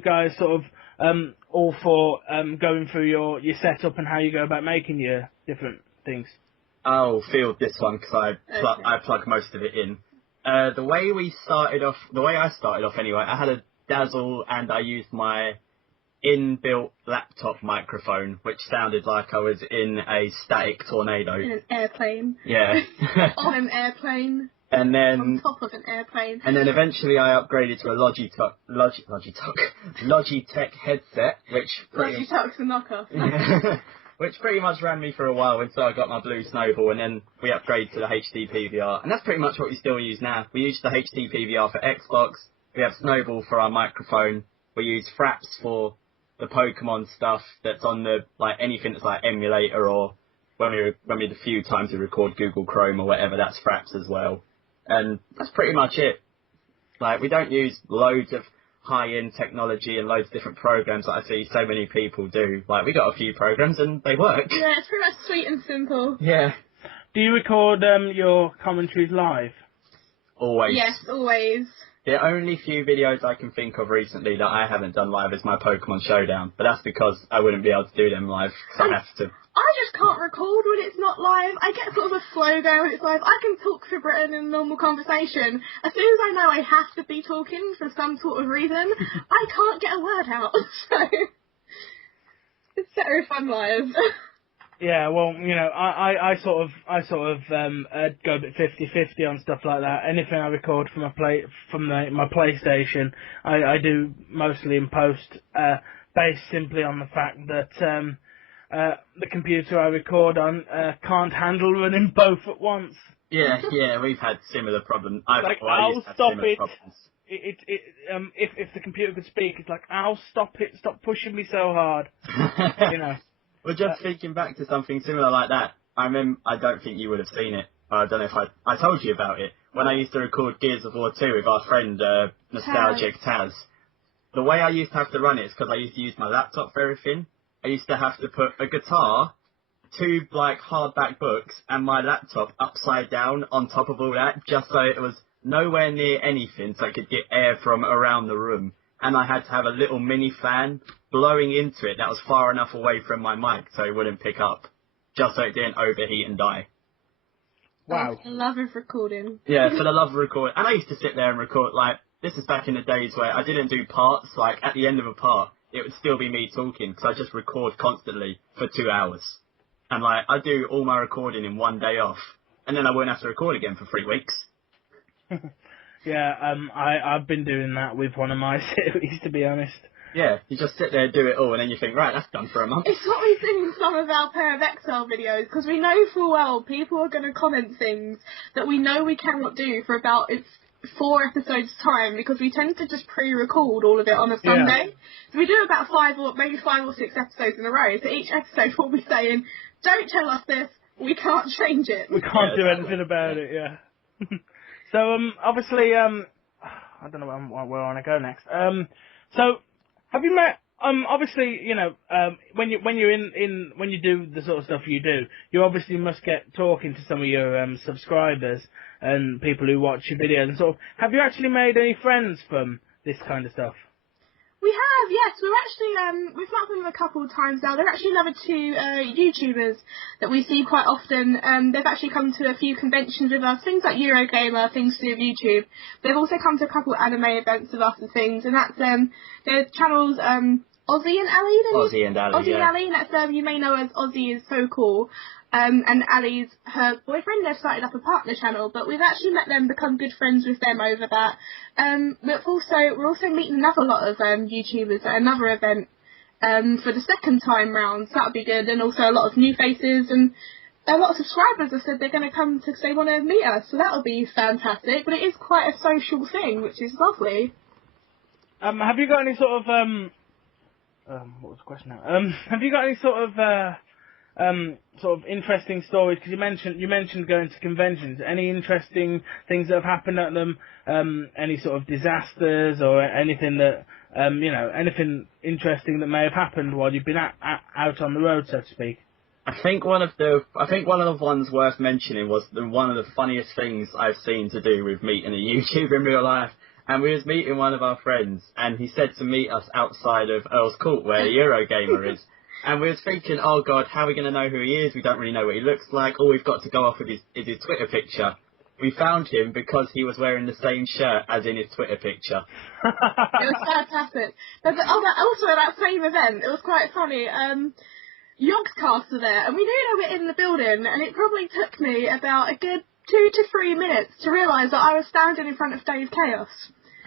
guys sort of all for going through your setup and how you go about making your different things? I'll field this one because I plug most of it in. The way I started off anyway, I had a Dazzle and I used my inbuilt laptop microphone, which sounded like I was in a static tornado. In an airplane. Yeah. On an airplane. And then on top of an airplane. And then eventually I upgraded to a Logitech headset, which Logitech's a knockoff. Which pretty much ran me for a while until I got my blue snowball, and then we upgraded to the HD PVR, and that's pretty much what we still use now. We use the HD PVR for Xbox. We have Snowball for our microphone. We use Fraps for the Pokemon stuff that's on the anything that's like emulator, or when the few times we record Google Chrome or whatever, that's Fraps as well. And that's pretty much it. We don't use loads of high-end technology and loads of different programs that I see so many people do. We got a few programs and they work. Yeah, it's pretty much sweet and simple. Yeah. Do you record your commentaries live? Always. Yes, always. The only few videos I can think of recently that I haven't done live is my Pokemon Showdown, but that's because I wouldn't be able to do them live, because I have to. I just can't record when it's not live. I get sort of a flow there when it's live. I can talk for Britain in normal conversation. As soon as I know I have to be talking for some sort of reason, I can't get a word out. So it's better if I'm live. Yeah, well, I sort of go a bit 50-50 on stuff like that. Anything I record from my PlayStation, I do mostly in post, based simply on the fact that the computer I record on can't handle running both at once. Yeah, we've had similar problems. I'll stop it. If the computer could speak, it's like, I'll stop it. Stop pushing me so hard. Well, just thinking back to something similar like that, I don't think you would have seen it. I don't know if I told you about it. When I used to record Gears of War 2 with our friend, Nostalgic Taz, the way I used to have to run it is because I used to use my laptop for everything. I used to have to put a guitar, 2 hardback books, and my laptop upside down on top of all that, just so it was nowhere near anything, so I could get air from around the room. And I had to have a little mini fan blowing into it that was far enough away from my mic so it wouldn't pick up, just so it didn't overheat and die. Wow. I love of recording. Yeah, for the love of recording. And I used to sit there and record, this is back in the days where I didn't do parts, at the end of a part, it would still be me talking, because I just record constantly for 2 hours. And I do all my recording in 1 day off, and then I won't have to record again for 3 weeks. Yeah, I've been doing that with one of my series, to be honest. Yeah, you just sit there and do it all, and then you think, right, that's done for a month. It's what we do in some of our Pair of Exile videos, because we know full well people are going to comment things that we know we cannot do for about 4 episodes time, because we tend to just pre-record all of it on a Sunday. Yeah. So we do about 5 or 6 episodes in a row. So each episode we'll be saying, don't tell us this, we can't change it. We can't do anything about it, yeah. So, obviously, I don't know where I want to go next. So, have you met, obviously, when you do the sort of stuff you do, you obviously must get talking to some of your subscribers and people who watch your videos and sort of, have you actually made any friends from this kind of stuff? We have, yes. We've met them a couple of times now. There are actually another 2 YouTubers that we see quite often. They've actually come to a few conventions with us, things like Eurogamer, things to do with YouTube. They've also come to a couple of anime events with us and things, and that's their channels Ozzy and Ali. Ozzy and Ali, Ozzy and Ali, and that's you may know as Ozzy is so cool. And Ali's her boyfriend. They've started up a partner channel, but we've actually met them, become good friends with them over that. But we're also meeting another lot of YouTubers at another event for the second time round. So that'll be good, and also a lot of new faces and a lot of subscribers have said they're going to come because they want to meet us. So that'll be fantastic. But it is quite a social thing, which is lovely. Have you got any sort of what was the question now? Have you got any sort of interesting stories? Because you mentioned going to conventions. Any interesting things that have happened at them? Any sort of disasters or anything that anything interesting that may have happened while you've been out on the road, so to speak? I think one of the ones worth mentioning was one of the funniest things I've seen to do with meeting a YouTuber in real life. And we was meeting one of our friends, and he said to meet us outside of Earl's Court, where Eurogamer is. And we was thinking, oh God, how are we going to know who he is? We don't really know what he looks like. All we've got to go off with is his Twitter picture. We found him because he was wearing the same shirt as in his Twitter picture. It was fantastic. Also at that same event, it was quite funny. Yogscast were there, and we knew they were in the building, and it probably took me about a good 2 to 3 minutes to realise that I was standing in front of Dave Chaos.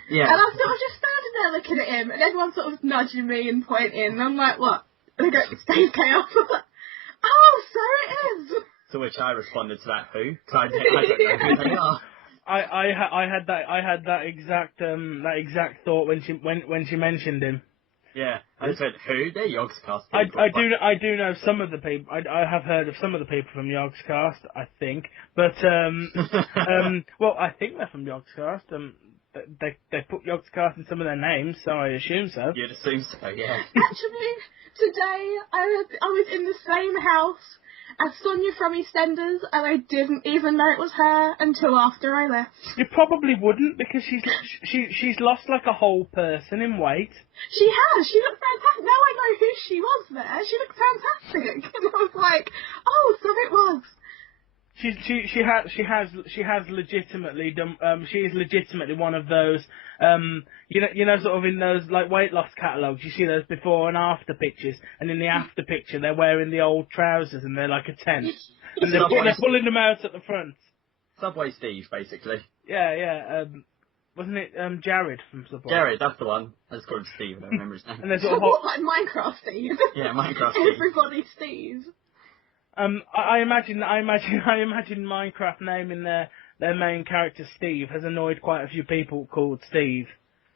Yeah. And I was sort of just standing there looking at him, and everyone sort of nudging me and pointing, and I'm like, what? And I go, it's Dave Chaos. Oh, so it is! To which I responded to that, who? Because I don't know who they are. I had that exact thought when she mentioned him. Yeah, I said, who? They're Yogscast people. I do know some of the people. I have heard of some of the people from Yogscast, I think. But well, I think they're from Yogscast. They put Yogscast in some of their names, so I assume so. You'd assume so, yeah. Actually, today I was in the same house as Sonia from EastEnders, and I didn't even know it was her until after I left. You probably wouldn't, because she's lost like a whole person in weight. She has. She looked fantastic. Now I know who she was there. She looked fantastic, and I was like, oh, so it was. She has legitimately done. She is legitimately one of those. You know, sort of in those like weight loss catalogues, you see those before and after pictures, and in the after picture they're wearing the old trousers and they're like a tent, and they're pulling them out at the front. Subway Steve, basically. Yeah. Wasn't it Jared from Subway? Jared, that's the one. I just called him Steve. I don't remember his name. And sort of like Minecraft Steve. Yeah, Minecraft Steve. Everybody's Steve. I imagine Minecraft naming their main character Steve has annoyed quite a few people called Steve.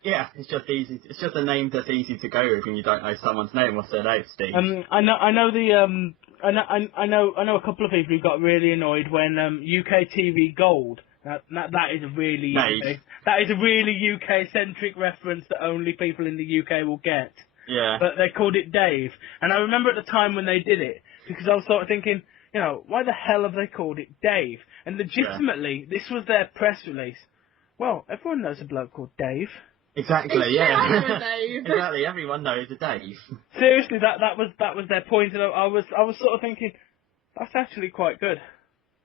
Yeah, it's just easy. It's just a name that's easy to go with when you don't know someone's name. What's their name, Steve? I know a couple of people who got really annoyed when UK TV Gold. That is a really UK centric reference that only people in the UK will get. Yeah. But they called it Dave, and I remember at the time when they did it, because I was sort of thinking, you know, why the hell have they called it Dave? And legitimately, this was their press release. Well, everyone knows a bloke called Dave. Exactly, yeah. Dave. Exactly, everyone knows a Dave. Seriously, that was their point, and I was sort of thinking, that's actually quite good.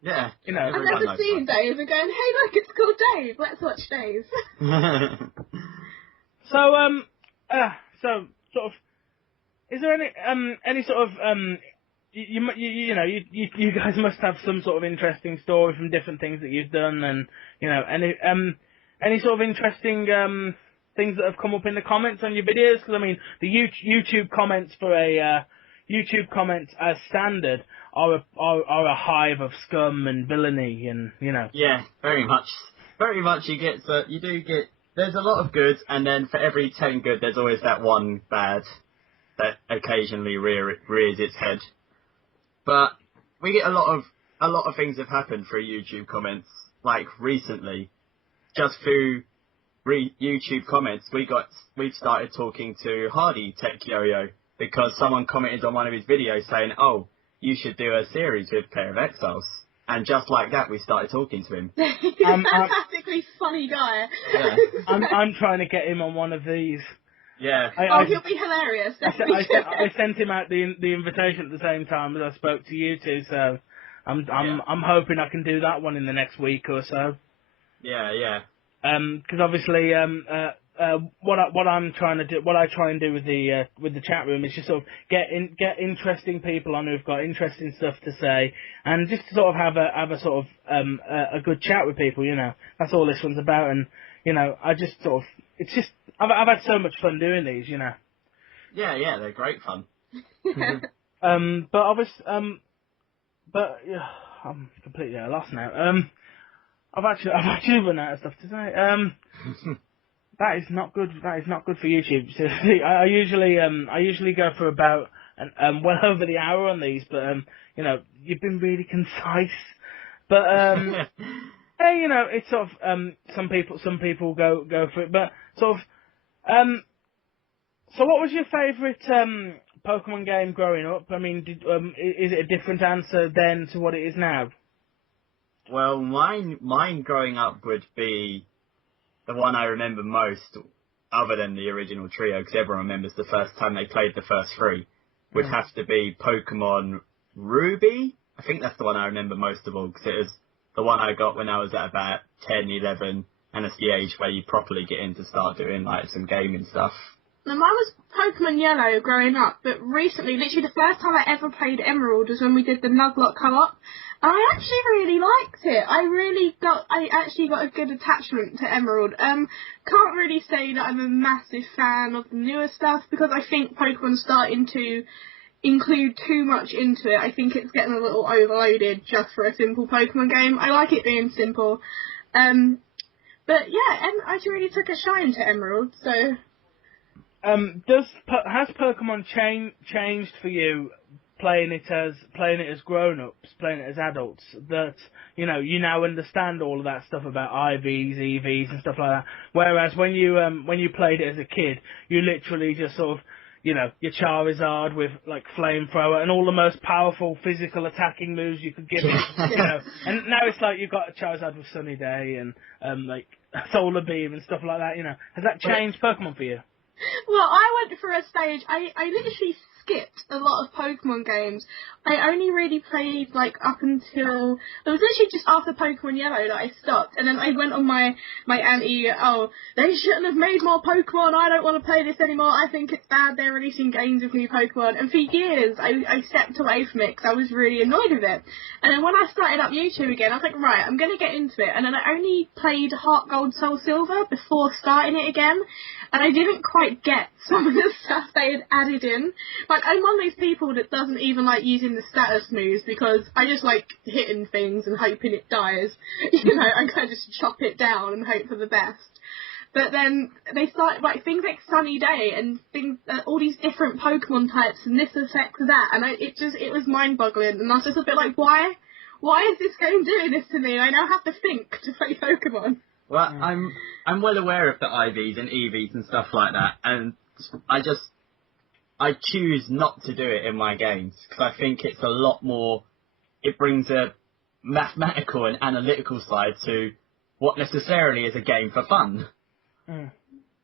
Yeah. You know, I've never seen Dave and going, hey look, it's called Dave, let's watch Dave. So sort of, is there any sort of you guys must have some sort of interesting story from different things that you've done, and you know, any sort of interesting things that have come up in the comments on your videos? Because I mean, the YouTube comments for YouTube comments as standard are a hive of scum and villainy, and you know. Yeah, very much. You do get. There's a lot of good, and then for every 10 good, there's always that one bad that occasionally rears its head. But we get a lot of things have happened through YouTube comments. Like recently, just through YouTube comments, we've started talking to Hardy Tech Yo-Yo because someone commented on one of his videos saying, "Oh, you should do a series with Pair of Exiles." And just like that, we started talking to him. He's a fantastically funny guy. Yeah. I'm trying to get him on one of these. Yeah. He'll be hilarious. I sent him out the invitation at the same time as I spoke to you two, so I'm hoping I can do that one in the next week or so. Yeah. Because obviously, what I try and do with the chat room is just sort of get interesting people on who've got interesting stuff to say, and just to sort of have a sort of a good chat with people. You know, that's all this one's about. And you know, I just sort of I've had so much fun doing these. You know. Yeah, they're great fun. But yeah, I'm completely at a loss now. I've actually run out of stuff to say. That is not good. That is not good for YouTube. Seriously, I usually go for about well over the hour on these, but you know, you've been really concise. But hey, you know, it's sort of some people go for it, but sort of so what was your favourite Pokemon game growing up? I mean, is it a different answer then to what it is now? Well, mine growing up would be the one I remember most, other than the original trio, because everyone remembers the first time they played the first three, would have to be Pokemon Ruby. I think that's the one I remember most of all, because it was the one I got when I was at about 10, 11, and it's the age where you properly get in to start doing like some gaming stuff. Now, mine was Pokemon Yellow growing up, but recently, literally the first time I ever played Emerald was when we did the Nuzlocke co-op, and I actually really liked it. I actually got a good attachment to Emerald. Can't really say that I'm a massive fan of the newer stuff, because I think Pokemon's starting to include too much into it. I think it's getting a little overloaded just for a simple Pokemon game. I like it being simple. But yeah, I really took a shine to Emerald, so... Has Pokemon changed for you playing it as grown-ups, playing it as adults? That you now understand all of that stuff about IVs, EVs, and stuff like that. Whereas when you played it as a kid, you literally just sort of, your Charizard with like flamethrower and all the most powerful physical attacking moves you could give it. And now it's like you've got a Charizard with Sunny Day and like Solar Beam and stuff like that. Has that changed Pokemon for you? Well, I went for a stage. I literally skipped a lot of Pokemon games. I only really played up until it was literally just after Pokemon Yellow that I stopped, and then I went on my anti. Oh, they shouldn't have made more Pokemon. I don't want to play this anymore. I think it's bad they're releasing games with new Pokemon. And for years, I stepped away from it because I was really annoyed with it. And then when I started up YouTube again, I was like, right, I'm going to get into it. And then I only played Heart Gold, Soul Silver before starting it again. And I didn't quite get some of the stuff they had added in. I'm one of those people that doesn't even like using the status moves because I just like hitting things and hoping it dies. I kind of just chop it down and hope for the best. But then they started, things like Sunny Day and things, all these different Pokemon types and this affects that. And it was mind-boggling. And I was just a bit like, why is this game doing this to me? I now have to think to play Pokemon. Well, I'm well aware of the IVs and EVs and stuff like that, and I choose not to do it in my games because I think it's a lot more. It brings a mathematical and analytical side to what necessarily is a game for fun. And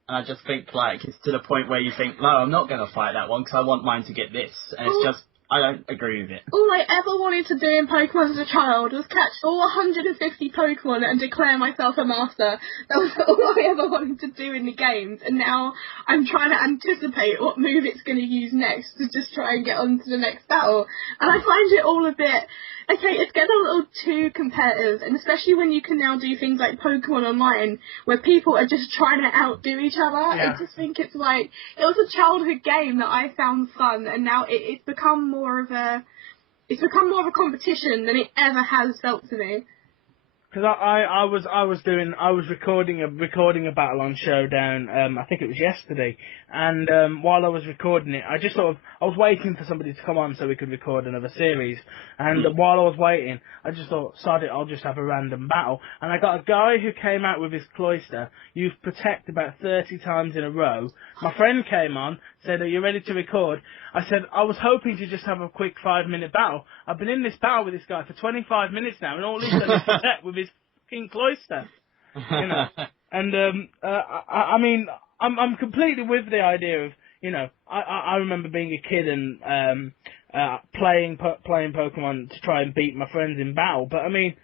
I just think it's to the point where you think, no, I'm not going to fight that one because I want mine to get this, and it's just. I don't agree with it. All I ever wanted to do in Pokemon as a child was catch all 150 Pokemon and declare myself a master. That was all I ever wanted to do in the games. And now I'm trying to anticipate what move it's going to use next to just try and get on to the next battle. And I find it all a bit... Okay, it's getting a little too competitive, and especially when you can now do things like Pokemon Online, where people are just trying to outdo each other. Yeah. I just think it's it was a childhood game that I found fun, and now it's become more of a competition than it ever has felt to me. Because I was recording a battle on Showdown. I think it was yesterday, and while I was recording it, I was waiting for somebody to come on so we could record another series. And while I was waiting, I just thought, sod it, I'll just have a random battle. And I got a guy who came out with his Cloyster, used Protect about 30 times in a row. My friend came on, said, "Are you ready to record?" I said, "I was hoping to just have a quick 5-minute battle. I've been in this battle with this guy for 25 minutes now, and all he's done is Protect with his fucking Cloyster." And I mean, I'm completely with the idea of, I remember being a kid and playing Pokemon to try and beat my friends in battle, but I mean,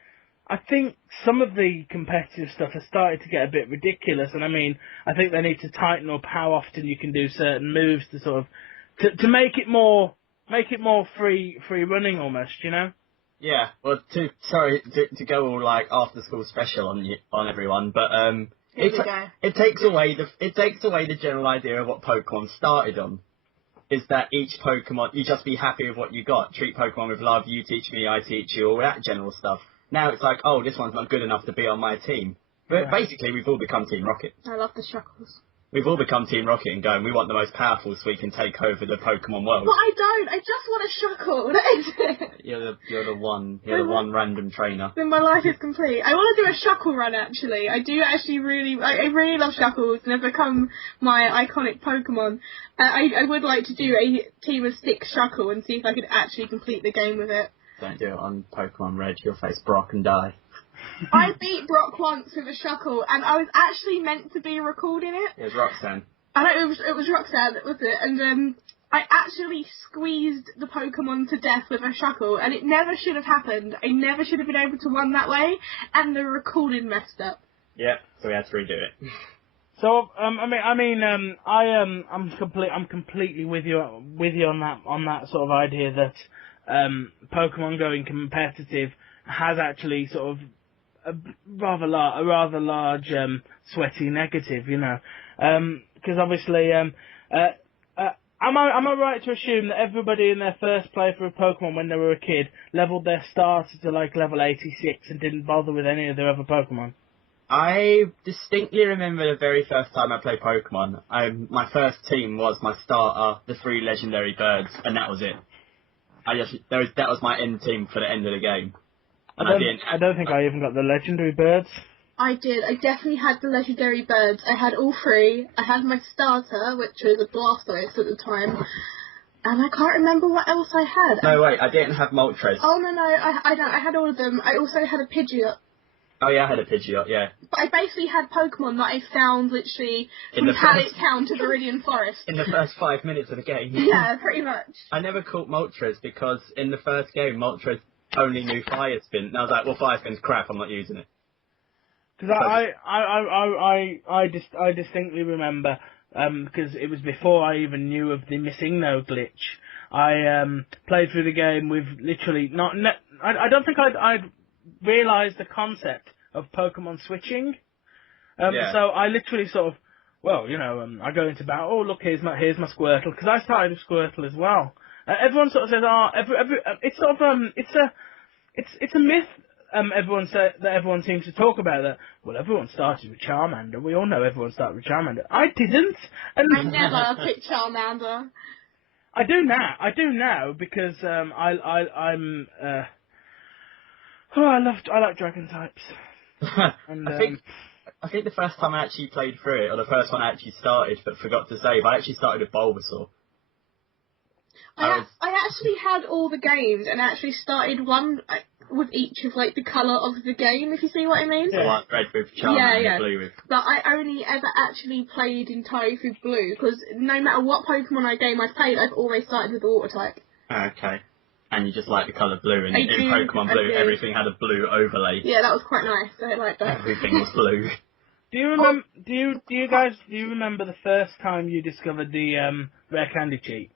I think some of the competitive stuff has started to get a bit ridiculous, and I mean, I think they need to tighten up how often you can do certain moves to sort of to make it more free running almost, Yeah, well, to go all after school special on everyone, but it takes away the general idea of what Pokemon started on. Is that each Pokemon, you just be happy with what you got, treat Pokemon with love, you teach me, I teach you, all that general stuff. Now it's oh, this one's not good enough to be on my team. But basically, we've all become Team Rocket. I love the Shuckles. We've all become Team Rocket and going, we want the most powerful so we can take over the Pokemon world. But I don't. I just want a Shuckle. That is it. You're the one random trainer. Then my life is complete. I want to do a Shuckle run, actually. I do actually I really love Shuckles, and they've become my iconic Pokemon. I would like to do a Team of 6 Shuckle and see if I could actually complete the game with it. Don't do it on Pokemon Red, you'll face Brock and die. I beat Brock once with a Shuckle, and I was actually meant to be recording it. It was Roxanne. I know it was Roxanne, was it? And I actually squeezed the Pokemon to death with a Shuckle, and it never should have happened. I never should have been able to run that way, and the recording messed up. Yeah, so we had to redo it. So I'm completely with you on that sort of idea that Pokemon going competitive has actually sort of a rather large sweaty negative, you know, because obviously am I right to assume that everybody in their first playthrough of Pokemon when they were a kid leveled their starter to like level 86 and didn't bother with any of their other Pokemon? I distinctly remember the very first time I played Pokemon. My first team was my starter, the 3 legendary birds, and that was it. That was my end team for the end of the game. And I don't think I even got the legendary birds. I did. I definitely had the legendary birds. I had all 3. I had my starter, which was a Blastoise at the time. And I can't remember what else I had. No, wait, I didn't have Moltres. Oh, no, I don't. I had all of them. I also had a Pidgeot. Oh, yeah, I had a Pidgeot, yeah. But I basically had Pokemon that I found literally from Pallet Town to Viridian Forest. In the first 5 minutes of the game. Yeah, pretty much. I never caught Moltres because in the first game, Moltres only knew Fire Spin. And I was like, well, Fire Spin's crap, I'm not using it. Because I distinctly remember, because it was before I even knew of the Missing No glitch. I played through the game with literally I don't think I'd realised the concept of Pokemon switching. Yeah. So I literally sort of, I go into battle. Oh, look, here's my Squirtle, because I started with Squirtle as well. Everyone sort of says, it's sort of it's a myth. Everyone seems to talk about that. Well, everyone started with Charmander. We all know everyone started with Charmander. I didn't. And I never picked Charmander. I do now because I like dragon types. And, I think the first time I actually played through it, or the first one I actually started but forgot to save, I actually started with Bulbasaur. I actually had all the games and actually started one with each of like the colour of the game, if you see what I mean. Yeah. Like red with Charmander and blue with. But I only ever actually played entirely through blue, because no matter what Pokemon game I've played, I've always started with the water type. Okay. And you just like the colour blue, and in Pokemon Blue, everything had a blue overlay. Yeah, that was quite nice. I like that. Everything was blue. Do you remember? Do you remember the first time you discovered the rare candy cheat?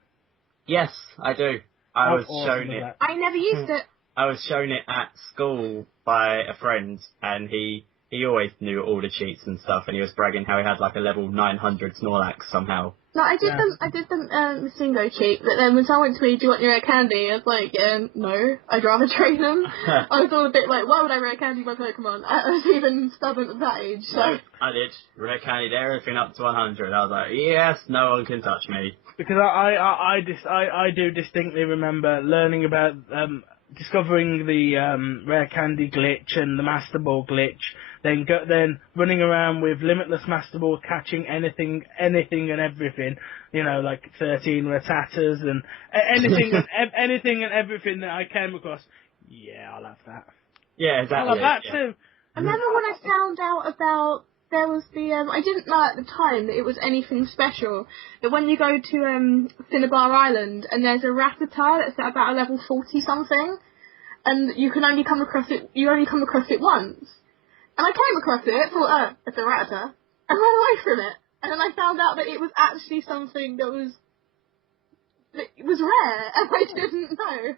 Yes, I do. I was shown it. I never used it. I was shown it at school by a friend, and he always knew all the cheats and stuff, and he was bragging how he had like a level 900 Snorlax somehow. No, I did the Singo cheat, but then when someone went to me, do you want your rare candy? I was like, no, I'd rather train them. I was all a bit like, why would I rare candy my Pokemon? I was even stubborn at that age, so. No, I did. Rare candy everything up to 100. I was like, yes, no one can touch me. Because I do distinctly remember learning about, discovering the rare candy glitch and the Master Ball glitch, then running around with limitless Master Ball, catching anything and everything, like 13 Rattatas and anything anything and everything that I came across. Yeah, I'll have that. Yeah, exactly. I'll have that too. I remember when I found out about there was the I didn't know at the time that it was anything special. But when you go to Cinnabar Island and there's a Rattata that's at about a level 40 something, and you only come across it once. And I came across it, thought, it's a Rattata, and ran away from it. And then I found out that it was actually something that was rare, and I didn't know.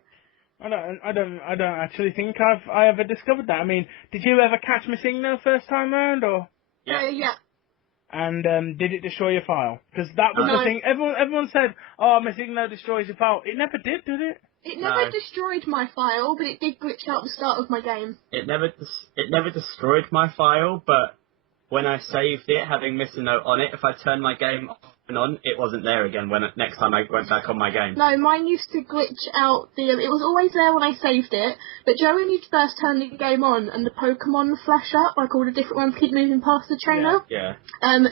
I don't actually think I ever discovered that. I mean, did you ever catch Missingno first time round, or? Yeah. And did it destroy your file? Because that was the thing. Everyone said, Missingno destroys your file. It never did it? It never destroyed my file, but it did glitch out the start of my game. It never destroyed my file, but when I saved it, having missed a note on it, if I turned my game off and on, it wasn't there again when next time I went back on my game. No, mine used to glitch out. It was always there when I saved it, but when you first turn the game on and the Pokemon flash up, like all the different ones keep moving past the trainer. Yeah.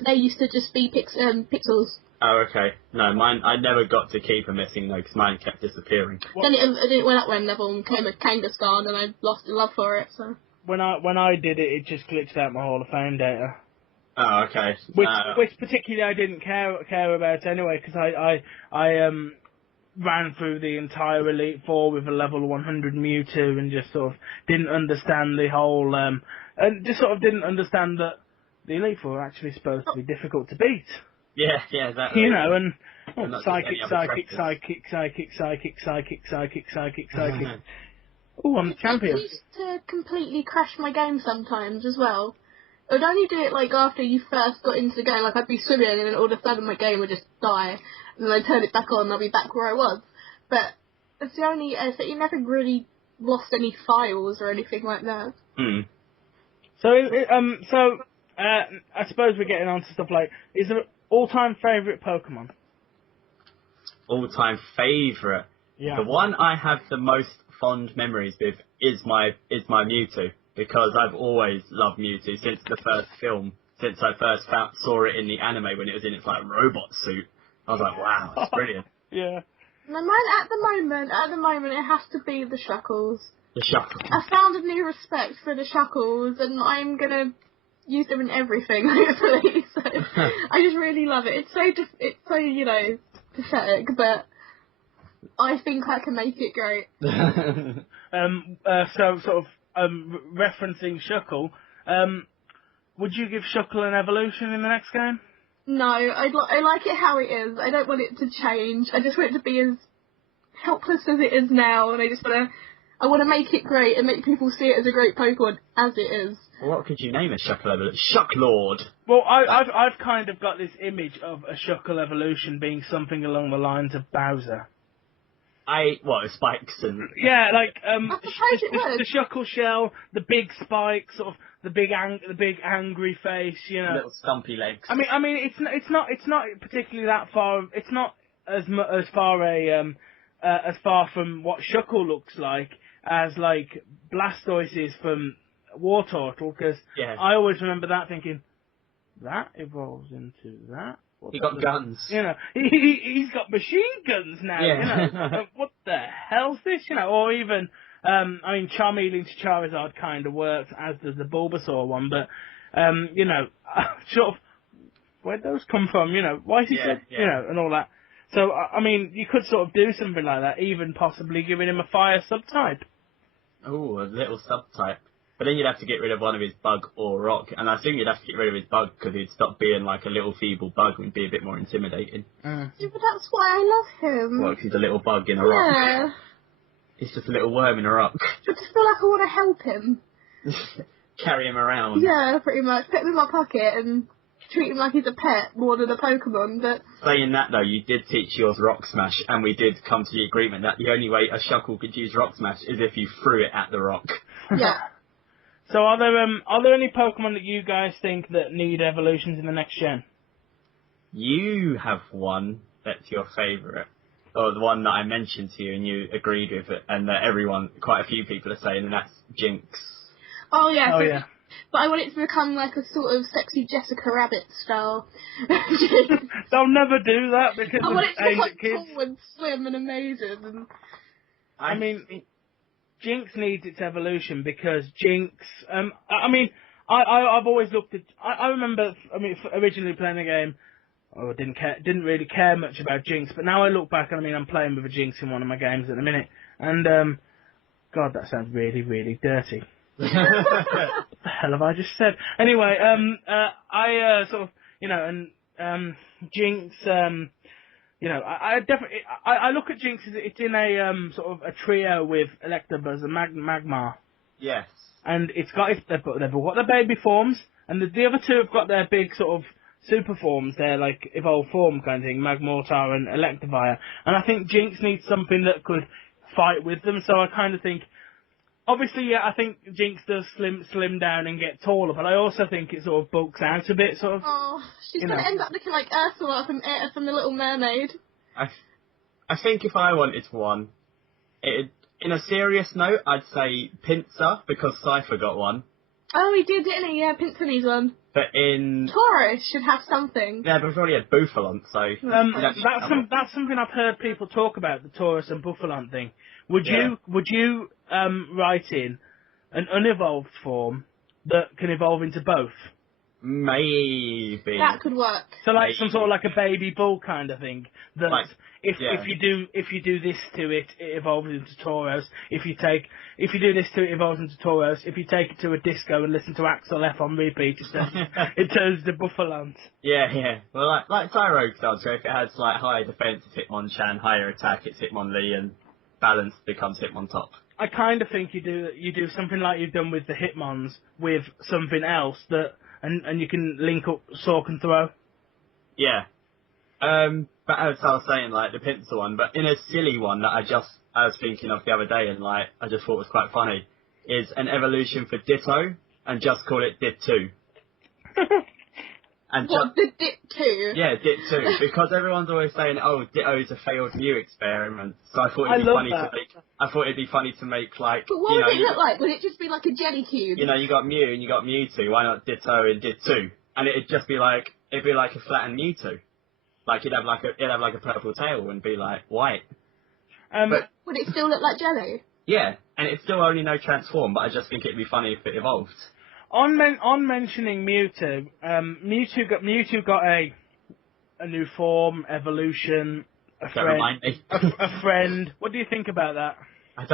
They used to just be pixels. Oh, okay. No, mine, I never got to keep a missing note because mine kept disappearing. Then it went up one level and became a Kangaskhan, and I lost the love for it. So When I did it, it just glitched out my Hall of Fame data. Oh, okay. Which particularly I didn't care about anyway, because I ran through the entire Elite Four with a level 100 Mewtwo and just sort of didn't understand the whole and just sort of didn't understand that the Elite Four are actually supposed to be difficult to beat. Yeah, exactly. You know, and psychic. Oh, I'm the champion. It used to completely crash my game sometimes as well. I would only do it like after you first got into the game, like I'd be swimming and then all of a sudden my game would just die, and then I'd turn it back on and I'll be back where I was. But it's the only, so you never really lost any files or anything like that. Hmm. So, I suppose we're getting on to stuff like, is there an all-time favourite Pokemon? All-time favourite? Yeah. The one I have the most fond memories with is my Mewtwo. Because I've always loved Mewtwo since the first film, since I first saw it in the anime when it was in its like robot suit. I was like, wow, it's brilliant. Yeah. No, mine at the moment it has to be the Shuckles. The Shuckle. I found a new respect for the Shuckles, and I'm gonna use them in everything, hopefully. So I just really love it. It's so you know, pathetic, but I think I can make it great. So sort of. Referencing Shuckle, would you give Shuckle an evolution in the next game? No, I like it how it is. I don't want it to change. I just want it to be as helpless as it is now, and I want to make it great and make people see it as a great Pokemon as it is. What could you name a Shuckle evolution? Shucklord. Well, I've kind of got this image of a Shuckle evolution being something along the lines of Bowser. Spikes and... Yeah, like, the Shuckle shell, the big spikes, sort of, the big angry face, you know. Little stumpy legs. I mean, it's not particularly that far, it's not as far from what Shuckle looks like as, like, Blastoise is from War Turtle, because I always remember that thinking, that evolves into that? He got guns. You know, he's got machine guns now, you know. What the hell's this, you know? Or even, Charmeleon to Charizard kind of works, as does the Bulbasaur one, but, you know, sort of, where'd those come from, you know? Why is he you know, and all that. So, I mean, you could sort of do something like that, even possibly giving him a fire subtype. Oh, a little subtype. But then you'd have to get rid of one of his bug or rock, and I think you'd have to get rid of his bug because he'd stop being like a little feeble bug and be a bit more intimidating. Yeah, but that's why I love him. Well, 'cause he's a little bug in a rock. Yeah. He's just a little worm in a rock. I just feel like I want to help him. Carry him around. Yeah, pretty much. Put him in my pocket and treat him like he's a pet more than a Pokemon. But saying that though, you did teach yours Rock Smash, and we did come to the agreement that the only way a Shuckle could use Rock Smash is if you threw it at the rock. Yeah. So are there any Pokemon that you guys think that need evolutions in the next gen? You have one that's your favourite, or the one that I mentioned to you and you agreed with it, and that quite a few people are saying, and that's Jinx. Oh yeah. Oh yeah. But I want it to become like a sort of sexy Jessica Rabbit style. They'll never do that because I want it to aimed look at kids. cool and slim and amazing. And I mean, Jinx needs its evolution because Jinx. I've always looked at. I remember. Originally playing the game, didn't really care much about Jinx. But now I look back and I'm playing with a Jinx in one of my games at the minute, and God, that sounds really, really dirty. What the hell have I just said? Anyway, I sort of, Jinx. I definitely I look at Jinx as it's in a sort of a trio with Electabuzz and Magmar. Yes. And they've got their baby forms, and the other two have got their big sort of super forms. They're like evolved form kind of thing, Magmortar and Electivire. And I think Jinx needs something that could fight with them. So I kind of think, obviously, yeah, I think Jinx does slim down and get taller, but I also think it sort of bulks out a bit, sort of. Oh, she's going to end up looking like Ursula from The Little Mermaid. I think if I wanted one, in a serious note, I'd say Pinsir, because Cypher got one. Oh, he did, didn't he? Yeah, Pinsir needs one. But in... Taurus should have something. Yeah, but we've already had Bouffalon, so... That's something I've heard people talk about, the Taurus and Bouffalon thing. Would you write in an unevolved form that can evolve into both? Maybe. That could work. So like some sort of like a baby bull kind of thing. That Like, if you do this to it, it evolves into Tauros. If you do this to it, it evolves into Tauros. If you take it to a disco and listen to Axel F on repeat, it turns to Bouffalon. Yeah. Well, like Tyrogue does, so if it has like higher defense, it's Hitmonchan, higher attack, it's Hitmonlee, and balance becomes Hitmontop. I kind of think you do something like you've done with the Hitmons with something else that. And you can link up Sork and Throw. Yeah. But as I was saying, like, the Pinsir one, but in a silly one that I was thinking of the other day and, like, I just thought was quite funny, is an evolution for Ditto, and just call it Dit2. What, the Dit2? Yeah, Dit2, because everyone's always saying, oh, Ditto is a failed Mew experiment, so I thought it'd be funny to make, like... But what would it look like? Would it just be like a jelly cube? You know, you got Mew and you got Mewtwo, why not Ditto and Dit2? And it'd just be like, it'd be like a flattened Mewtwo. Like, it'd have like a purple tail and be like white. But would it still look like jelly? Yeah, and it'd still only know transform, but I just think it'd be funny if it evolved. On mentioning Mewtwo, Mewtwo got a new form, evolution, a friend. What do you think about that? It's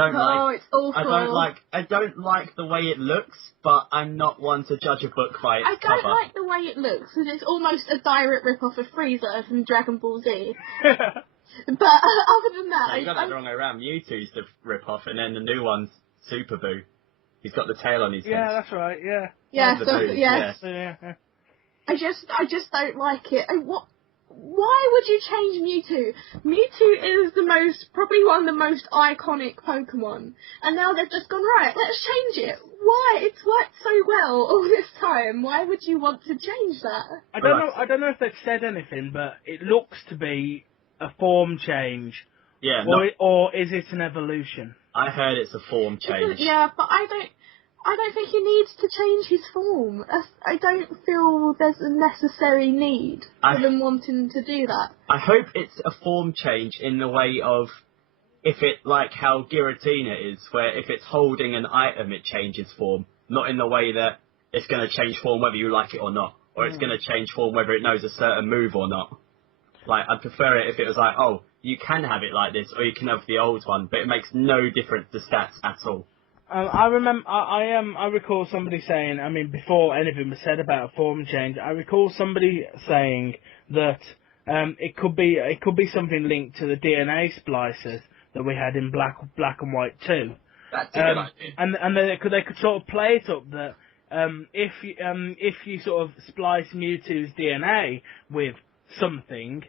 awful. I don't like the way it looks, but I'm not one to judge a book by its cover. I don't like the way it looks, because it's almost a direct rip-off of Frieza from Dragon Ball Z. But other than that... You got that the wrong way around. Mewtwo's the rip-off, and then the new one's Super Boo. He's got the tail on his head. Yeah, that's right, yeah. Yeah, Yeah. I just don't like it. Why would you change Mewtwo? Mewtwo is probably one of the most iconic Pokemon. And now they've just gone, right, let's change it. Why? It's worked so well all this time. Why would you want to change that? I don't know if they've said anything, but it looks to be a form change. Yeah. Or is it an evolution? I heard it's a form change. Yeah, but I don't think he needs to change his form. I don't feel there's a necessary need for them wanting to do that. I hope it's a form change in the way of, if it, like how Giratina is, where if it's holding an item it changes form, not in the way that it's going to change form whether you like it or not, or it's going to change form whether it knows a certain move or not. Like, I'd prefer it if it was like, oh, you can have it like this, or you can have the old one, but it makes no difference to stats at all. I recall somebody saying, I mean, before anything was said about a form change, I recall somebody saying that it could be something linked to the DNA splicers that we had in Black and White 2. That's a good idea. And they could sort of play it up that if you sort of splice Mewtwo's DNA with something,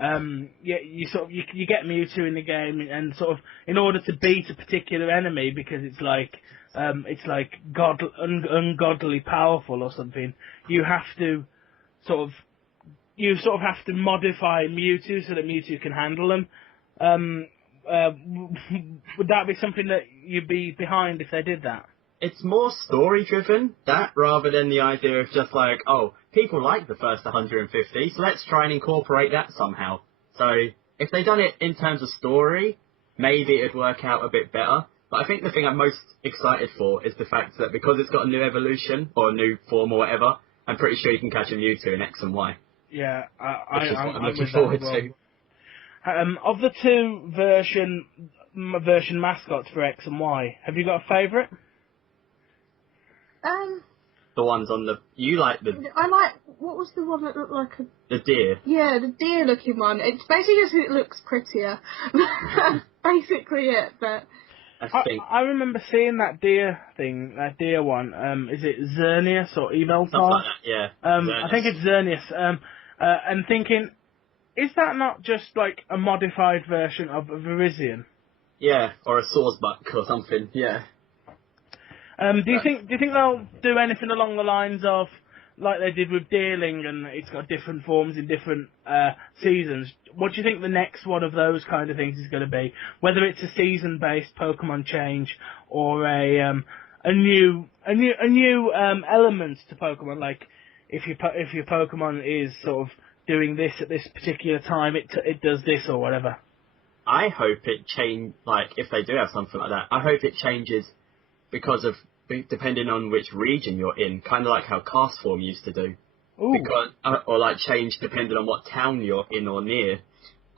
you get Mewtwo in the game, and sort of in order to beat a particular enemy, because it's like ungodly powerful or something, you sort of have to modify Mewtwo so that Mewtwo can handle them. Would that be something that you'd be behind if they did that? It's more story driven, rather than the idea of just like, oh, people like the first 150, so let's try and incorporate that somehow. So if they'd done it in terms of story, maybe it'd work out a bit better. But I think the thing I'm most excited for is the fact that because it's got a new evolution, or a new form or whatever, I'm pretty sure you can catch a Mewtwo in X and Y. Yeah, I'm looking forward to. Of the two version mascots for X and Y, have you got a favourite? The ones on the... You like the... What was the one that looked like a... The deer. Yeah, the deer looking one. It's basically just it looks prettier. That's basically it, but... I remember seeing that deer thing, that deer one. Is it Xerneas or Eveltar? Something like that, yeah. I think it's Xerneas. And thinking, is that not just like a modified version of a Virizion? Yeah, or a Swordsbuck or something, yeah. Do you think they'll do anything along the lines of like they did with dealing, and it's got different forms in different seasons? What do you think the next one of those kind of things is going to be? Whether it's a season-based Pokemon change or a new element to Pokemon, like if your Pokemon is sort of doing this at this particular time, it does this or whatever. I hope it if they do have something like that, I hope it changes because of, depending on which region you're in, kind of like how Cast Form used to do. Ooh. Or like change depending on what town you're in or near.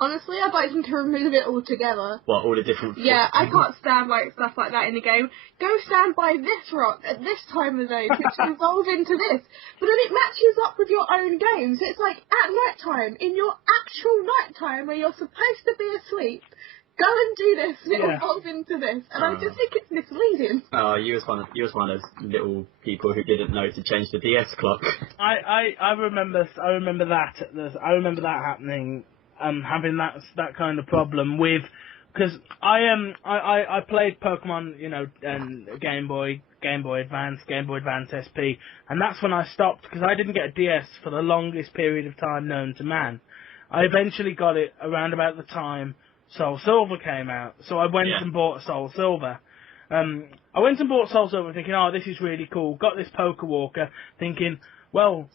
Honestly, I'd like them to remove it altogether. What, all the different... Yeah, I can't stand stuff like that in the game. Go stand by this rock at this time of the day to evolve into this. But then it matches up with your own games. It's like at night time, in your actual night time where you're supposed to be asleep, go and do this and it'll evolve into this. And I just think it's misleading. Oh, you was one of those little people who didn't know to change the DS clock. I remember that. I remember that happening. Having that kind of problem with, because I played Pokemon, and Game Boy Advance, Game Boy Advance SP, and that's when I stopped because I didn't get a DS for the longest period of time known to man. I eventually got it around about the time Soul Silver came out, so I went and bought Soul Silver. I went and bought Soul Silver thinking, oh, this is really cool. Got this Pokewalker, thinking, well,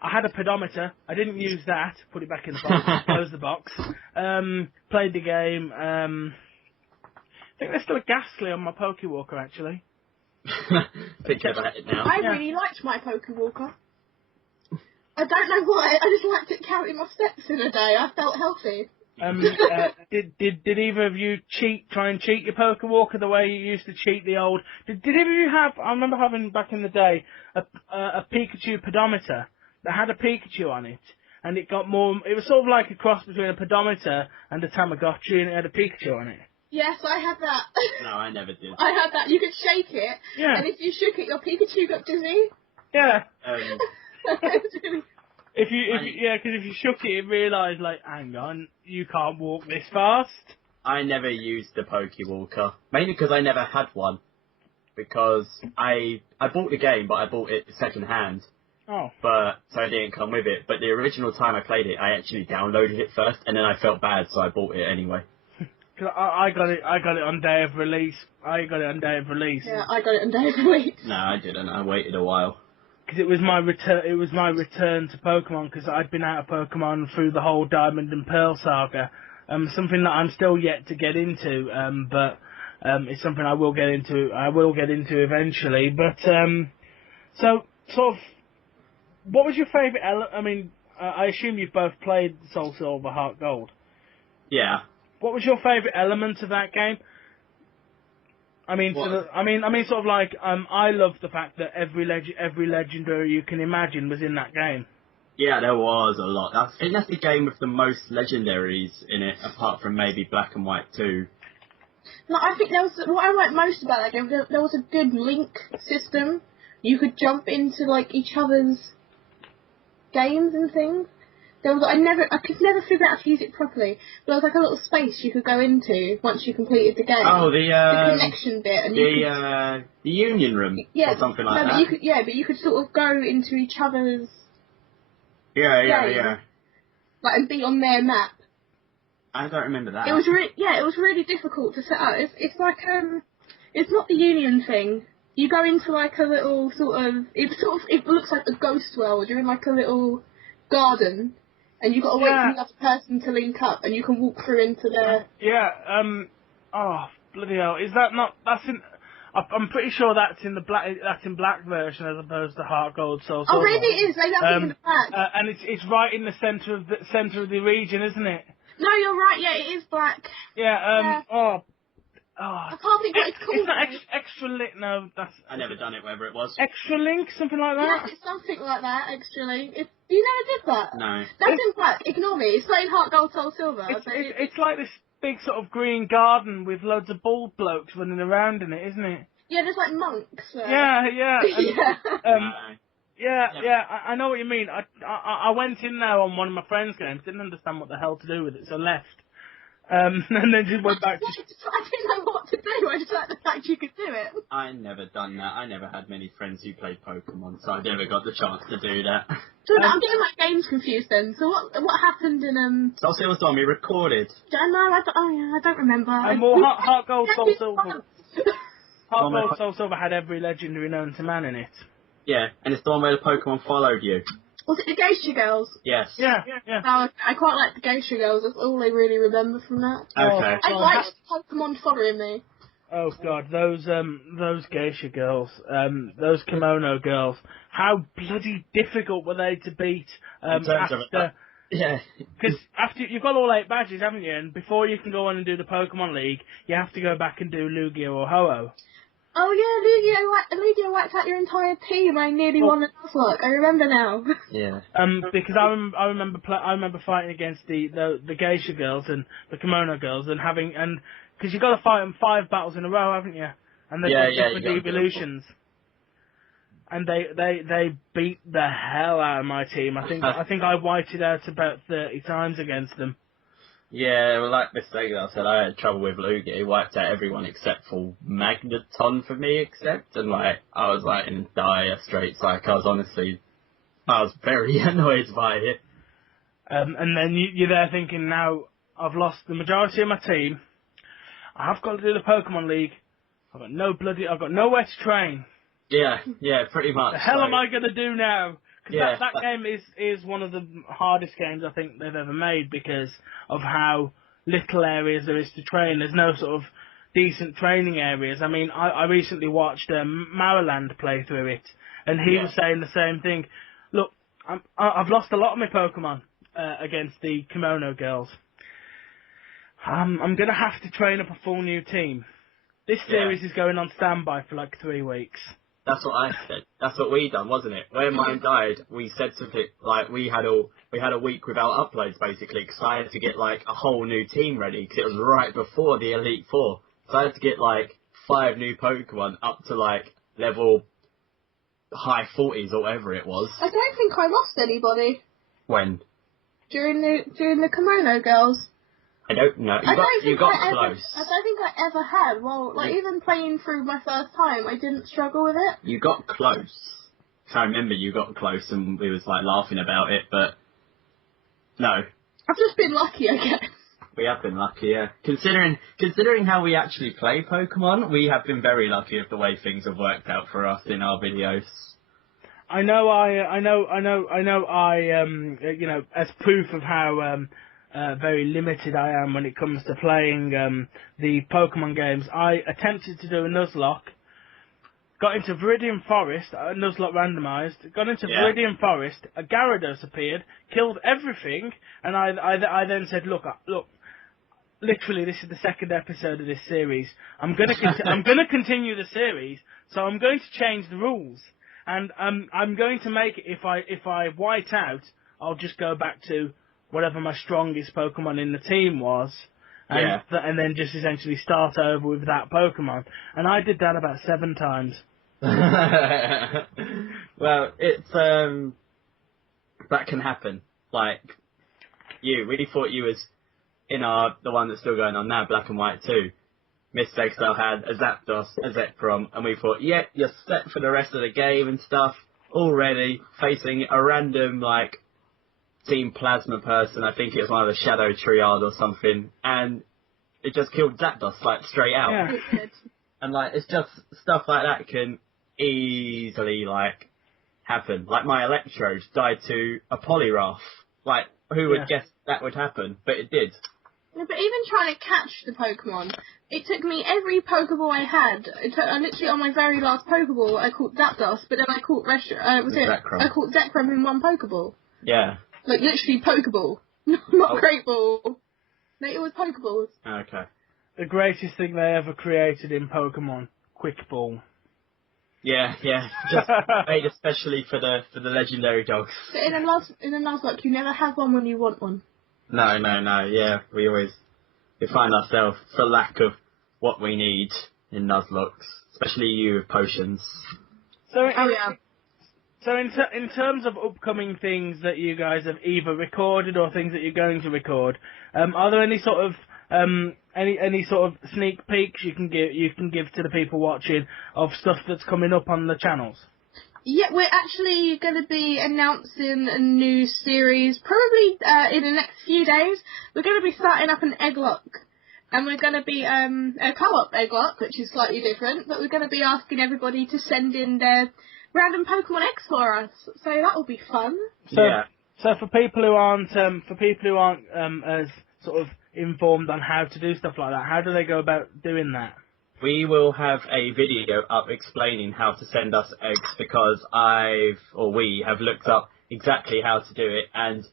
I had a pedometer. I didn't use that. Put it back in the box. Close the box. Played the game. I think there's still a Ghastly on my Pokewalker, actually. Thinking about it now. I really liked my Pokewalker. I don't know why. I just liked it counting my steps in a day. I felt healthy. Did either of you try and cheat your Pokewalker the way you used to cheat the old? Did either of you have? I remember having back in the day a Pikachu pedometer that had a Pikachu on it, and it got more. It was sort of like a cross between a pedometer and a Tamagotchi, and it had a Pikachu on it. Yes, I had that. No, I never did. I had that. You could shake it, and if you shook it, your Pikachu got dizzy. Yeah. Really... Because if you shook it, it realised, like, hang on, you can't walk this fast. I never used the Pokewalker, mainly because I never had one. Because I bought the game, but I bought it second hand. Oh. So it didn't come with it. But the original time I played it, I actually downloaded it first, and then I felt bad, so I bought it anyway. Cause I got it on day of release. Yeah, I got it on day of release. No, I didn't. I waited a while. Because it was my return to Pokemon, because I'd been out of Pokemon through the whole Diamond and Pearl saga. Something that I'm still yet to get into, but it's something I will get into. I will get into eventually. But so sort of, what was your favourite element? I mean, I assume you've both played Soul Silver, Heart Gold. Yeah. What was your favourite element of that game? I mean, sort of like, I love the fact that every legendary you can imagine was in that game. Yeah, there was a lot. I think that's the game with the most legendaries in it, apart from maybe Black and White 2. No, I think what I liked most about that game, there was a good link system. You could jump into, like, each other's games and things. I could never figure out how to use it properly. But there was like a little space you could go into once you completed the game. Oh, the connection bit, and the union room, or something like that. But you could sort of go into each other's. Yeah. Like, and be on their map. I don't remember that. It was really difficult to set up. It's like it's not the union thing. You go into like a little it looks like a ghost world. You're in like a little garden. And you've got to wait for the other person to link up, and you can walk through into their... Yeah, oh, bloody hell. Is that not... That's in... I'm pretty sure that's in the black version as opposed to Heart Gold Soul Silver. Oh, maybe it is. Maybe that's in the black. And it's right in the centre of the region, isn't it? No, you're right. Yeah, it is black. Yeah, I can't think what it's called. It's not Extra Link, no, that's... I never done it, whatever it was. Extra Link, something like that? Yeah, it's something like that, Extra Link. You never did that? No. That's in black, ignore me. It's not in Heart Gold Soul Silver. It's like this big sort of green garden with loads of bald blokes running around in it, isn't it? Yeah, there's like monks there. Yeah. And, I know what you mean. I went in there on one of my friends' games, didn't understand what the hell to do with it, so left. And then just went back to... I didn't know what to do. I just liked the fact you could do it. I never done that. I never had many friends who played Pokemon, so I never got the chance to do that. So I'm getting my games confused then. So what happened in Soul was the one we recorded. I know. I don't remember. Heart Gold, Soul Silver. Heart Gold, Soul Silver had every legendary known to man in it. Yeah, and it's the one where the Pokemon followed you. Was it the Geisha Girls? Yes. Yeah. Oh, I quite like the Geisha Girls. That's all I really remember from that. Okay. I liked Pokemon following me. Oh God, those Geisha girls, those Kimono girls, how bloody difficult were they to beat? Yeah. Because after you've got all 8 badges, haven't you? And before you can go on and do the Pokemon League, you have to go back and do Lugia or Ho-Oh. Oh yeah, Lugia wiped out your entire team. I nearly won a Nuzlocke. I remember now. Yeah. Because I remember fighting against the Geisha girls and the Kimono girls and because you've got to fight them 5 battles in a row, haven't you? And they've got different evolutions. And they beat the hell out of my team. I think I wiped it out about 30 times against them. Yeah, well, like Mr. Exile said, I had trouble with Lugia. He wiped out everyone except for Magneton for me, and I was in dire straits. I was very annoyed by it. And then you're there thinking, now I've lost the majority of my team. I've got to do the Pokemon League. I've got nowhere to train. Yeah, pretty much. The hell am I going to do now? Because that game is one of the hardest games I think they've ever made because of how little areas there is to train. There's no sort of decent training areas. I mean, I recently watched Maraland play through it, and he was saying the same thing. Look, I've lost a lot of my Pokemon against the Kimono girls. I'm going to have to train up a full new team. This series is going on standby for 3 weeks. That's what I said. That's what we done, wasn't it? When mine died, we said something we had a week without uploads basically because I had to get a whole new team ready because it was right before the Elite Four. So I had to get 5 new Pokemon up to level high 40s or whatever it was. I don't think I lost anybody. When? During the Kimono girls. I don't know. You got close. I don't think I ever had. Well, even playing through my first time, I didn't struggle with it. You got close. I remember you got close and we was laughing about it, but no. I've just been lucky, I guess. We have been lucky, yeah. Considering how we actually play Pokemon, we have been very lucky with the way things have worked out for us in our videos. I know, as proof of how very limited I am when it comes to playing the Pokemon games, I attempted to do a Nuzlocke, got into Viridian Forest, Nuzlocke randomised, got into Viridian Forest, a Gyarados appeared, killed everything, and I then said, look, literally this is the 2nd episode of this series, I'm going to continue the series, so I'm going to change the rules, and I'm going to make it, if I white out, I'll just go back to whatever my strongest Pokemon in the team was, and then just essentially start over with that Pokemon. And I did that about 7 times. Well, it's that can happen. You really thought you was in the one that's still going on now, Black and White 2. Mr. Exile had a Zapdos, a Zekrom, and we thought, you're set for the rest of the game and stuff already, facing a random Team Plasma person, I think it was one of the Shadow Triad or something, and it just killed Zapdos straight out. Yeah. And it's just stuff like that can easily happen. My Electrode died to a Poliwrath. Who would guess that would happen? But it did. Yeah, but even trying to catch the Pokemon, it took me every Pokeball I had. Literally on my very last Pokeball, I caught Zapdos, but then I caught I caught Zekrom in one Pokeball. Yeah. Literally Pokeball. Not Great Ball. No, it was Pokeballs. Okay. The greatest thing they ever created in Pokemon, Quick Ball. Yeah. Just made especially for the legendary dogs. But in a Nuzlocke, you never have one when you want one. No. Yeah, we find ourselves for lack of what we need in Nuzlocks, especially you with potions. So in terms of upcoming things that you guys have either recorded or things that you're going to record, are there any sort of Any sort of sneak peeks you can give to the people watching of stuff that's coming up on the channels? Yeah, we're actually going to be announcing a new series probably in the next few days. We're going to be starting up an Egglock. And we're going to be a co-op Egglock, which is slightly different, but we're going to be asking everybody to send in their random Pokemon eggs for us. So that will be fun. So for people who aren't as sort of informed on how to do stuff like that, how do they go about doing that? We will have a video up explaining how to send us eggs because we have looked up exactly how to do it, and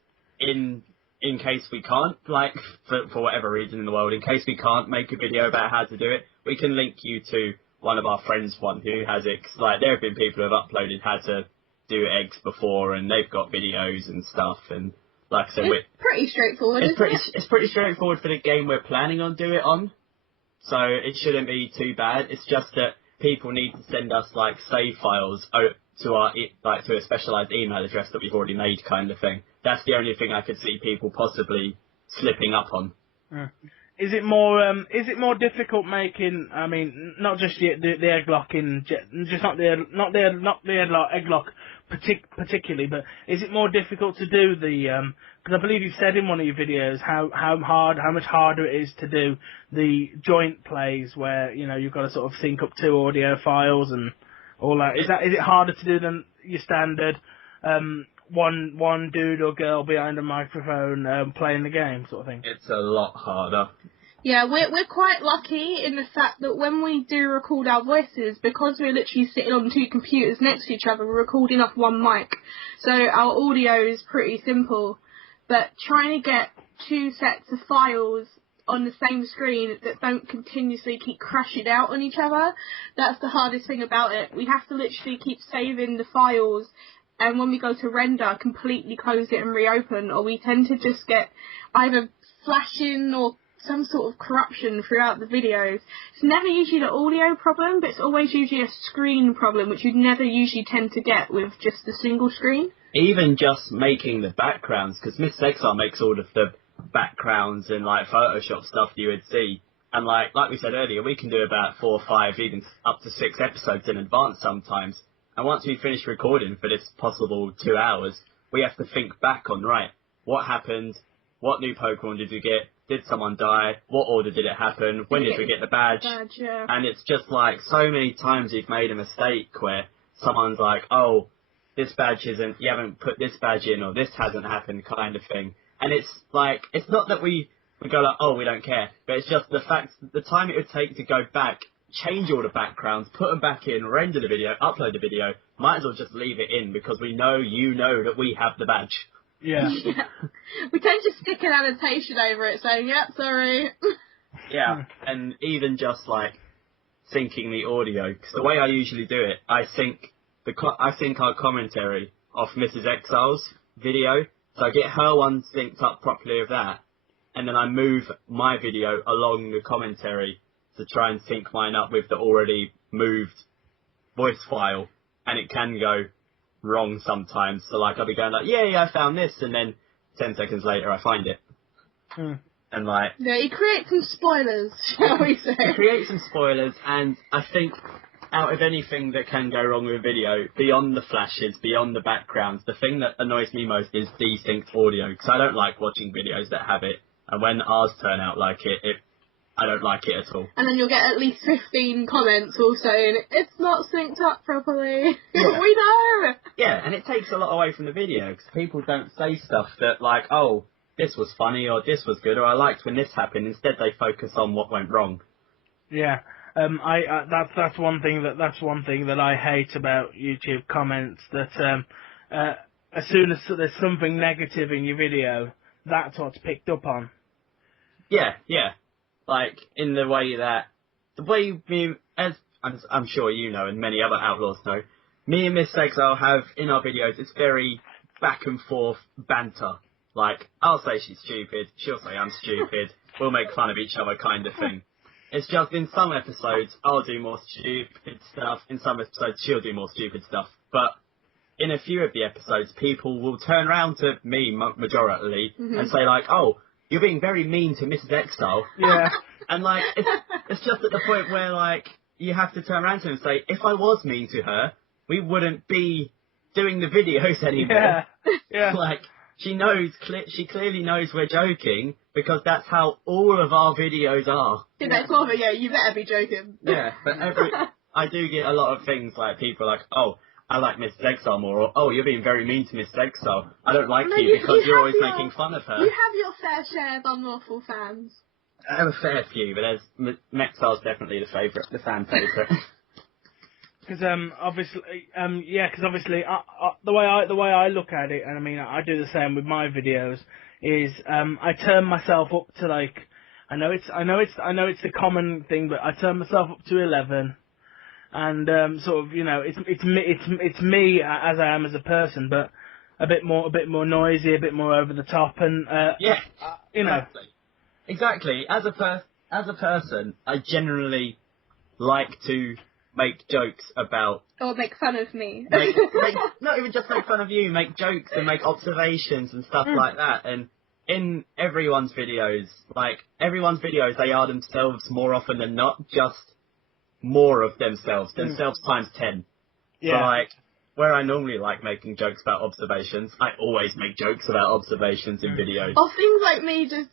in case we can't, like, for whatever reason in the world, in case we can't make a video about how to do it, we can link you to one of our friends, who has eggs. Like, there have been people who have uploaded how to do eggs before, and they've got videos and stuff, and like I said, it's pretty straightforward, It's pretty straightforward for the game we're planning on doing it on, so it shouldn't be too bad. It's just that people need to send us, like, save files to our to a specialised email address that we've already made, kind of thing. That's the only thing I could see people possibly slipping up on. Is it more difficult making? I mean, not just the Egglock just not the Egglock particularly, but is it more difficult to do the? Because I believe you've said in one of your videos how much harder it is to do the joint plays where you've got to sort of sync up 2 audio files and all that. Is it harder to do than your standard one dude or girl behind a microphone playing the game sort of thing? It's a lot harder. Yeah, we're quite lucky in the fact that when we do record our voices, because we're literally sitting on 2 computers next to each other, we're recording off 1 mic. So our audio is pretty simple. But trying to get 2 sets of files on the same screen that don't continuously keep crashing out on each other, that's the hardest thing about it. We have to literally keep saving the files, and when we go to render, completely close it and reopen, or we tend to just get either flashing or some sort of corruption throughout the videos. It's never usually the audio problem, but it's always usually a screen problem, which you'd never usually tend to get with just a single screen. Even just making the backgrounds, because Miss Exile makes all of the backgrounds and, like, Photoshop stuff you would see. And, like we said earlier, we can do about 4 or 5, even up to 6 episodes in advance sometimes. And once we finish recording for this possible 2 hours, we have to think back on, right, what happened? What new Pokemon did we get? Did someone die? What order did it happen? When did we get the badge? Yeah. And it's just like so many times you've made a mistake where someone's like, oh, this badge isn't, you haven't put this badge in, or this hasn't happened, kind of thing. And it's like, it's not that we go like, oh, we don't care, but it's just the fact, the time it would take to go back, change all the backgrounds, put them back in, render the video, upload the video, might as well just leave it in because we know that we have the badge. Yeah. We tend to stick an annotation over it saying, yep, sorry. Yeah, and even just like syncing the audio, because the way I usually do it, I sync our commentary off Mrs. Exile's video, so I get her one synced up properly with that, and then I move my video along the commentary to try and sync mine up with the already moved voice file, and it can go wrong sometimes. So like I'll be going like, yeah, I found this, and then 10 seconds later I find it. And like, yeah, you create some spoilers, shall we say? You create some spoilers, and I think out of anything that can go wrong with a video, beyond the flashes, beyond the backgrounds, the thing that annoys me most is desynced audio, because I don't like watching videos that have it, and when ours turn out like it, I don't like it at all. And then you'll get at least 15 comments all saying, it's not synced up properly. Yeah. We know! Yeah, and it takes a lot away from the video, because people don't say stuff that like, oh, this was funny, or this was good, or I liked when this happened. Instead they focus on what went wrong. Yeah. That's one thing that I hate about YouTube comments, that as soon as there's something negative in your video, that's what's picked up on. Yeah. Like, in the way as I'm sure you know, and many other outlaws know, me and Miss Exile have, in our videos, it's very back and forth banter. Like, I'll say she's stupid, she'll say I'm stupid, we'll make fun of each other kind of thing. It's just in some episodes, I'll do more stupid stuff, in some episodes she'll do more stupid stuff. But in a few of the episodes, people will turn around to me, majority, and say like, oh, you're being very mean to Mrs. Exile. Yeah. And, like, it's just at the point where, like, you have to turn around to him and say, if I was mean to her, we wouldn't be doing the videos anymore. Yeah. Yeah. Like, she clearly knows we're joking, because that's how all of our videos are. That's over, yeah, you better be joking. Yeah, but I do get a lot of things like people like, oh, I like Mrs. Exile more, or oh, you're being very mean to Mrs. Exile. I don't like you because you're always making fun of her. You have your fair share of Unlawful fans. I have a fair few, but Exile's definitely the fan favourite. Because obviously, the way I look at it, and I mean I do the same with my videos, is I turn myself up to, like, I know it's the common thing, but I turn myself up to 11, and sort of, you know, it's me as I am as a person, but a bit more noisy, a bit more over the top, and you know. Exactly. As a person, I generally like to make jokes about... Or make fun of me. Not even just make fun of you, make jokes and make observations and stuff like that. And in everyone's videos, they are themselves more often than not, just more of themselves times 10. Yeah. So, like, where I normally like making jokes about observations, I always make jokes about observations in videos. Or things like me just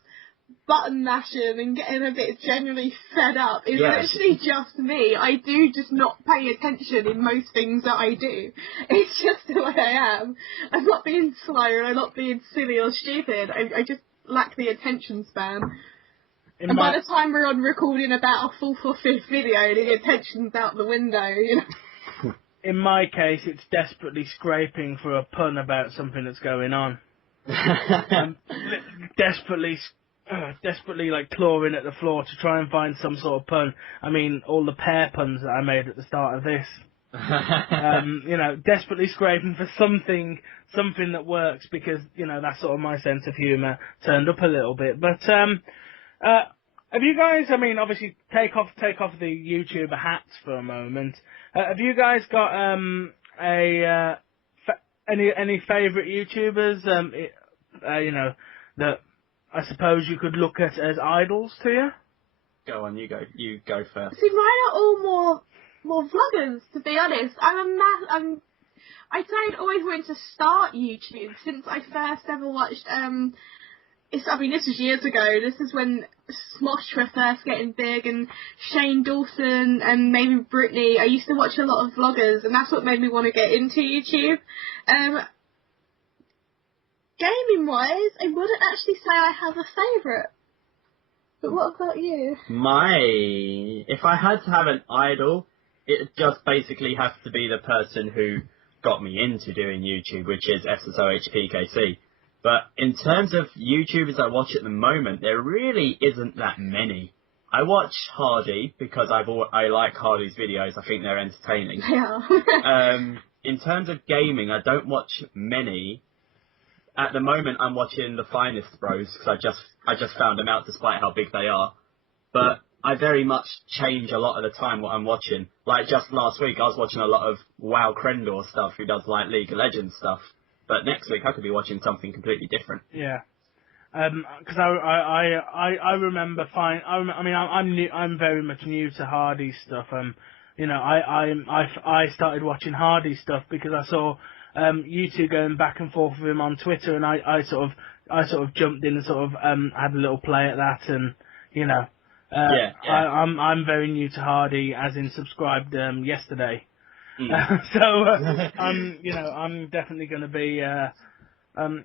button mashing and getting a bit generally fed up is literally just me. I do just not pay attention in most things that I do. It's just the way I am. I'm not being slow and I'm not being silly or stupid. I just lack the attention span. And by the time we're on recording about a 4th or 5th video, the attention's out the window, you know. In my case, it's desperately scraping for a pun about something that's going on. Desperately like clawing at the floor to try and find some sort of pun. I mean, all the pear puns that I made at the start of this. You know, desperately scraping for something that works, because, you know, that's sort of my sense of humour turned up a little bit. But have you guys? I mean, obviously, take off the YouTuber hats for a moment. Have you guys got any favourite YouTubers? You know, that I suppose you could look at as idols to you? Go on, you go first. See, mine are all more vloggers, to be honest. I don't always want to start YouTube since I first ever watched, this was years ago. This is when Smosh were first getting big, and Shane Dawson and maybe Brittany. I used to watch a lot of vloggers, and that's what made me want to get into YouTube. Gaming-wise, I wouldn't actually say I have a favourite. But what about you? If I had to have an idol, it just basically has to be the person who got me into doing YouTube, which is SSOHPKC. But in terms of YouTubers I watch at the moment, there really isn't that many. I watch Hardy because I like Hardy's videos. I think they're entertaining. Yeah. In terms of gaming, I don't watch many. At the moment, I'm watching the Finest Bros because I just found them out, despite how big they are. But I very much change a lot of the time what I'm watching. Like just last week, I was watching a lot of WoW Krendor stuff, who does like League of Legends stuff. But next week, I could be watching something completely different. Yeah. Because I remember I'm very much new to Hardy stuff. You know, I started watching Hardy stuff because I saw you two going back and forth with him on Twitter, and I sort of jumped in and sort of had a little play at that, and you know, I'm very new to Hardy, as in subscribed yesterday. So I'm definitely going to be. I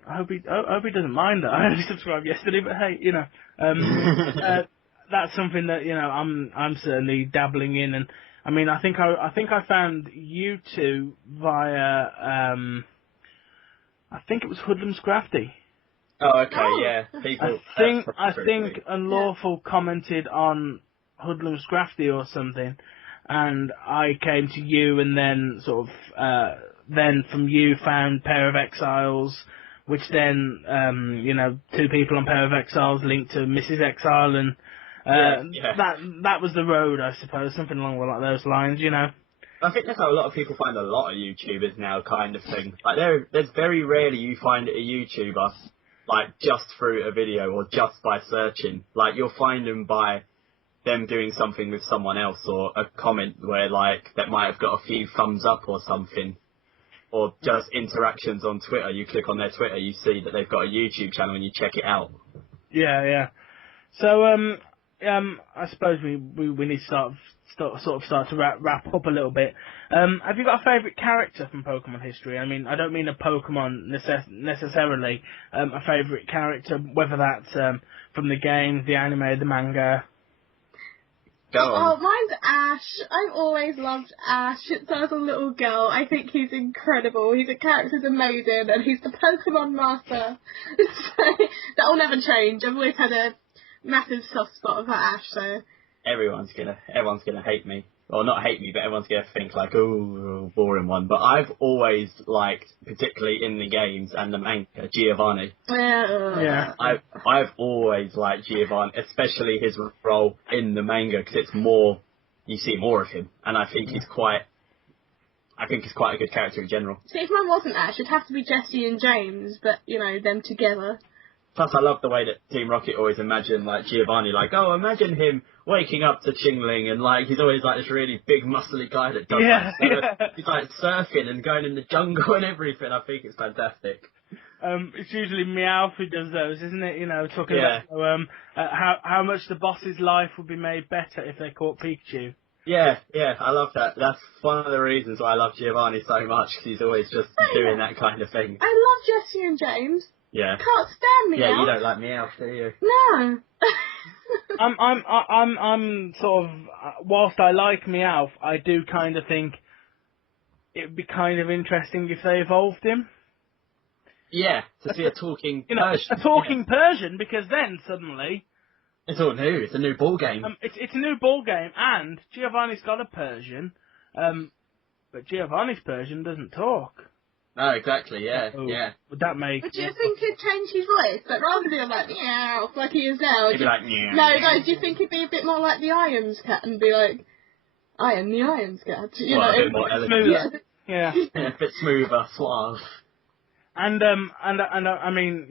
hope he doesn't mind that I only subscribed yesterday, but hey, you know, that's something that, you know, I'm certainly dabbling in. And I mean, I think I found you two via I think it was Hoodlum's Crafty. Oh, okay, yeah. People. I think Unlawful commented on Hoodlum's Crafty or something, and I came to you, and then sort of then from you found Pair of Exiles, which then you know, two people on Pair of Exiles linked to Mrs. Exile, and that was the road, I suppose, something along those lines, you know. I think that's how a lot of people find a lot of YouTubers now, kind of thing. Like there's very rarely you find a YouTuber like just through a video or just by searching. Like you'll find them by them doing something with someone else, or a comment where like that might have got a few thumbs up or something, or just interactions on Twitter. You click on their Twitter, you see that they've got a YouTube channel, and you check it out. Yeah. So I suppose we need to start to wrap up a little bit. Have you got a favourite character from Pokemon history? I mean, I don't mean a Pokemon necessarily. A favourite character, whether that's from the game, the anime, the manga. Oh, mine's Ash. I've always loved Ash since I was a little girl. I think he's incredible. His character's amazing, and he's the Pokemon master. So that'll never change. I've always had a massive soft spot for Ash. So everyone's gonna hate me. Well, not hate me, but everyone's gonna think like, oh, boring one. But I've always liked, particularly in the games and the manga, Giovanni. Yeah. I've always liked Giovanni, especially his role in the manga, because it's more, you see more of him, and I think he's quite a good character in general. See, if mine wasn't Ash, it'd have to be Jesse and James, but them together. Plus, I love the way that Team Rocket always imagine, like, Giovanni, like, oh, imagine him waking up to Chingling, and, like, he's always, like, this really big, muscly guy that does, he's, like, surfing and going in the jungle and everything. I think it's fantastic. It's usually Meowth who does those, isn't it? Talking about how much the boss's life would be made better if they caught Pikachu. Yeah, I love that. That's one of the reasons why I love Giovanni so much, because he's always just doing that kind of thing. I love Jesse and James. Yeah. Can't stand Meowth. Yeah, you don't like Meowth, do you? No. I'm sort of, whilst I like Meowth, I do kind of think it'd be kind of interesting if they evolved him. Yeah, to see a talking Persian. A talking Persian, because then suddenly it's all new. It's a new ball game. It's a new ball game, and Giovanni's got a Persian, but Giovanni's Persian doesn't talk. No, exactly, yeah. Would that make... Would you think he'd change his voice? But rather than like, meow, like he is now... He'd be like, meow. No, do you think he'd be a bit more like the Iams cat and be like, I am the Iams cat? A bit more elegant. Yeah. A bit smoother, suave. And I mean,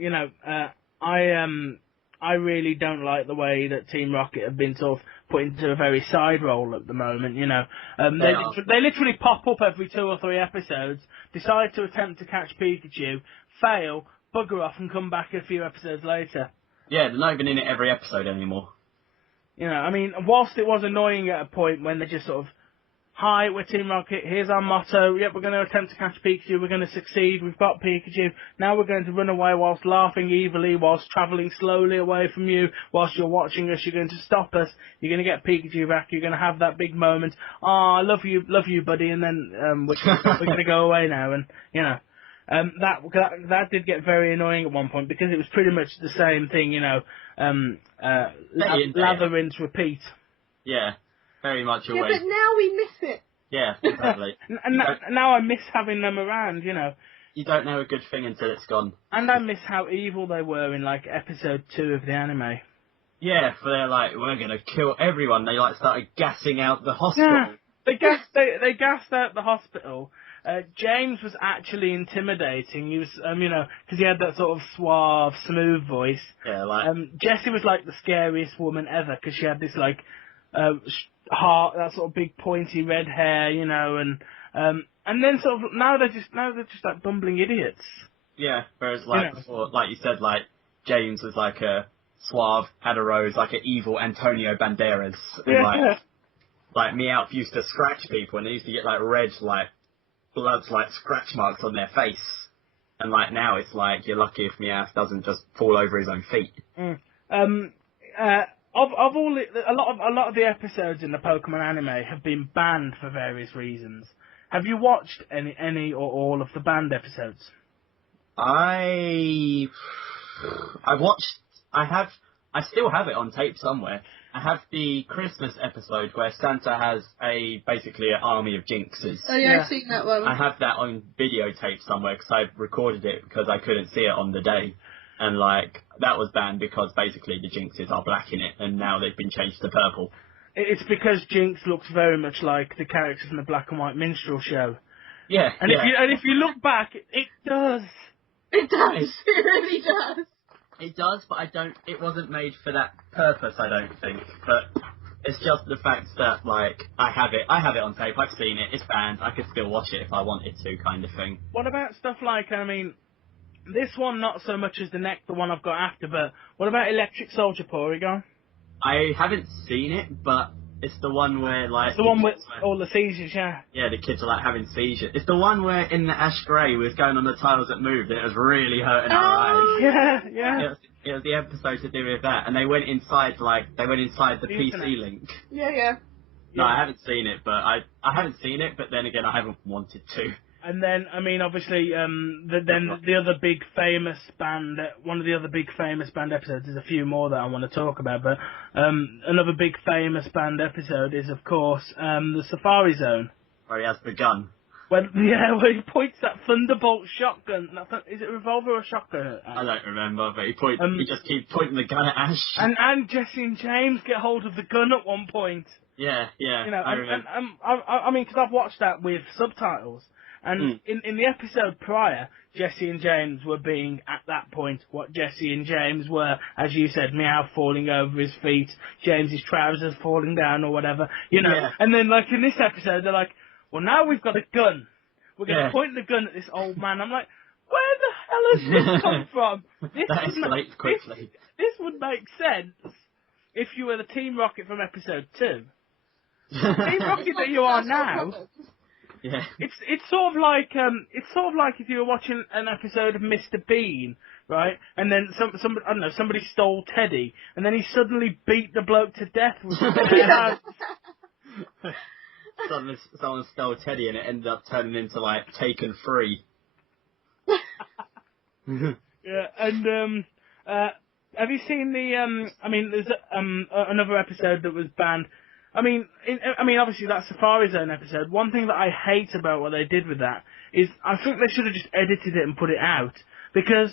I really don't like the way that Team Rocket have been sort of put into a very side role at the moment, They literally pop up every 2 or 3 episodes, decide to attempt to catch Pikachu, fail, bugger off, and come back a few episodes later. Yeah, they're not even in it every episode anymore. I mean, whilst it was annoying at a point when they just sort of, hi, we're Team Rocket, here's our motto, yep, we're going to attempt to catch Pikachu, we're going to succeed, we've got Pikachu, now we're going to run away whilst laughing evilly, whilst travelling slowly away from you, whilst you're watching us, you're going to stop us, you're going to get Pikachu back, you're going to have that big moment, I love you, buddy, and then we're going to go away now, and, that did get very annoying at one point, because it was pretty much the same thing, lather, rinse, repeat. Yeah. Very much away. Yeah, but now we miss it. Yeah, exactly. And now I miss having them around, You don't know a good thing until it's gone. And I miss how evil they were in, like, episode 2 of the anime. Yeah, for they're like, we're going to kill everyone. They, like, started gassing out the hospital. Yeah, they gassed out the hospital. James was actually intimidating. He was, because he had that sort of suave, smooth voice. Yeah, like... Jessie was, like, the scariest woman ever, because she had this, like... that sort of big pointy red hair, and then sort of now they're just like bumbling idiots. Yeah, whereas before, like you said, like James was like a suave, had a rose, like an evil Antonio Banderas, and like Meowth used to scratch people, and they used to get like red, like bloods, like scratch marks on their face, and like now it's like you're lucky if Meowth doesn't just fall over his own feet. Of all a lot of the episodes in the Pokemon anime have been banned for various reasons. Have you watched any or all of the banned episodes? I still have it on tape somewhere. I have the Christmas episode where Santa has basically an army of Jinxes. Oh yeah, I've seen that one. I have that on videotape somewhere because I recorded it because I couldn't see it on the day. And, like, that was banned because, basically, the Jinxes are black in it, and now they've been changed to purple. It's because Jinx looks very much like the characters in the black and white minstrel show. Yeah, and if you look back, it does. It does. It really does. It does, but it wasn't made for that purpose, I don't think. But it's just the fact that, like, I have it on tape, I've seen it, it's banned, I could still watch it if I wanted to, kind of thing. What about stuff like, I mean, this one not so much as the one I've got after, but what about Electric Soldier Porygon? I haven't seen it, but it's the one where, like... It's the one with all the seizures, yeah. Yeah, the kids are, like, having seizures. It's the one where, in the Ash Grey, we was going on the tiles that moved, and it was really hurting our eyes. Yeah. It was the episode to do with that, and they went inside, the PC link. Yeah. No, I haven't seen it, but I haven't seen it, but then again, I haven't wanted to. And then, I mean, obviously, the other big famous band, one of the other big famous band episodes, there's a few more that I want to talk about, but another big famous band episode is, of course, the Safari Zone. Where he has the gun. Where he points that Thunderbolt shotgun. Is it a revolver or a shotgun? I don't remember, but he just keeps pointing the gun at Ash. And Jesse and James get hold of the gun at one point. Yeah, You know, I remember. I mean, because I've watched that with subtitles. And in the episode prior, Jesse and James were being, at that point, what Jesse and James were, as you said, Meow falling over his feet, James's trousers falling down or whatever, you know. Yeah. And then, like, in this episode, they're like, well, now we've got a gun. We're going to point the gun at this old man. I'm like, where the hell has this come from? That escalates quickly. This would make sense if you were the Team Rocket from episode 2. Team Rocket that you are now... Yeah. It's sort of like if you were watching an episode of Mr. Bean, right? And then somebody stole Teddy, and then he suddenly beat the bloke to death with Someone stole Teddy, and it ended up turning into like Taken Free. Yeah, and have you seen the I mean, there's another episode that was banned. I mean, obviously that Safari Zone episode, one thing that I hate about what they did with that is I think they should have just edited it and put it out, because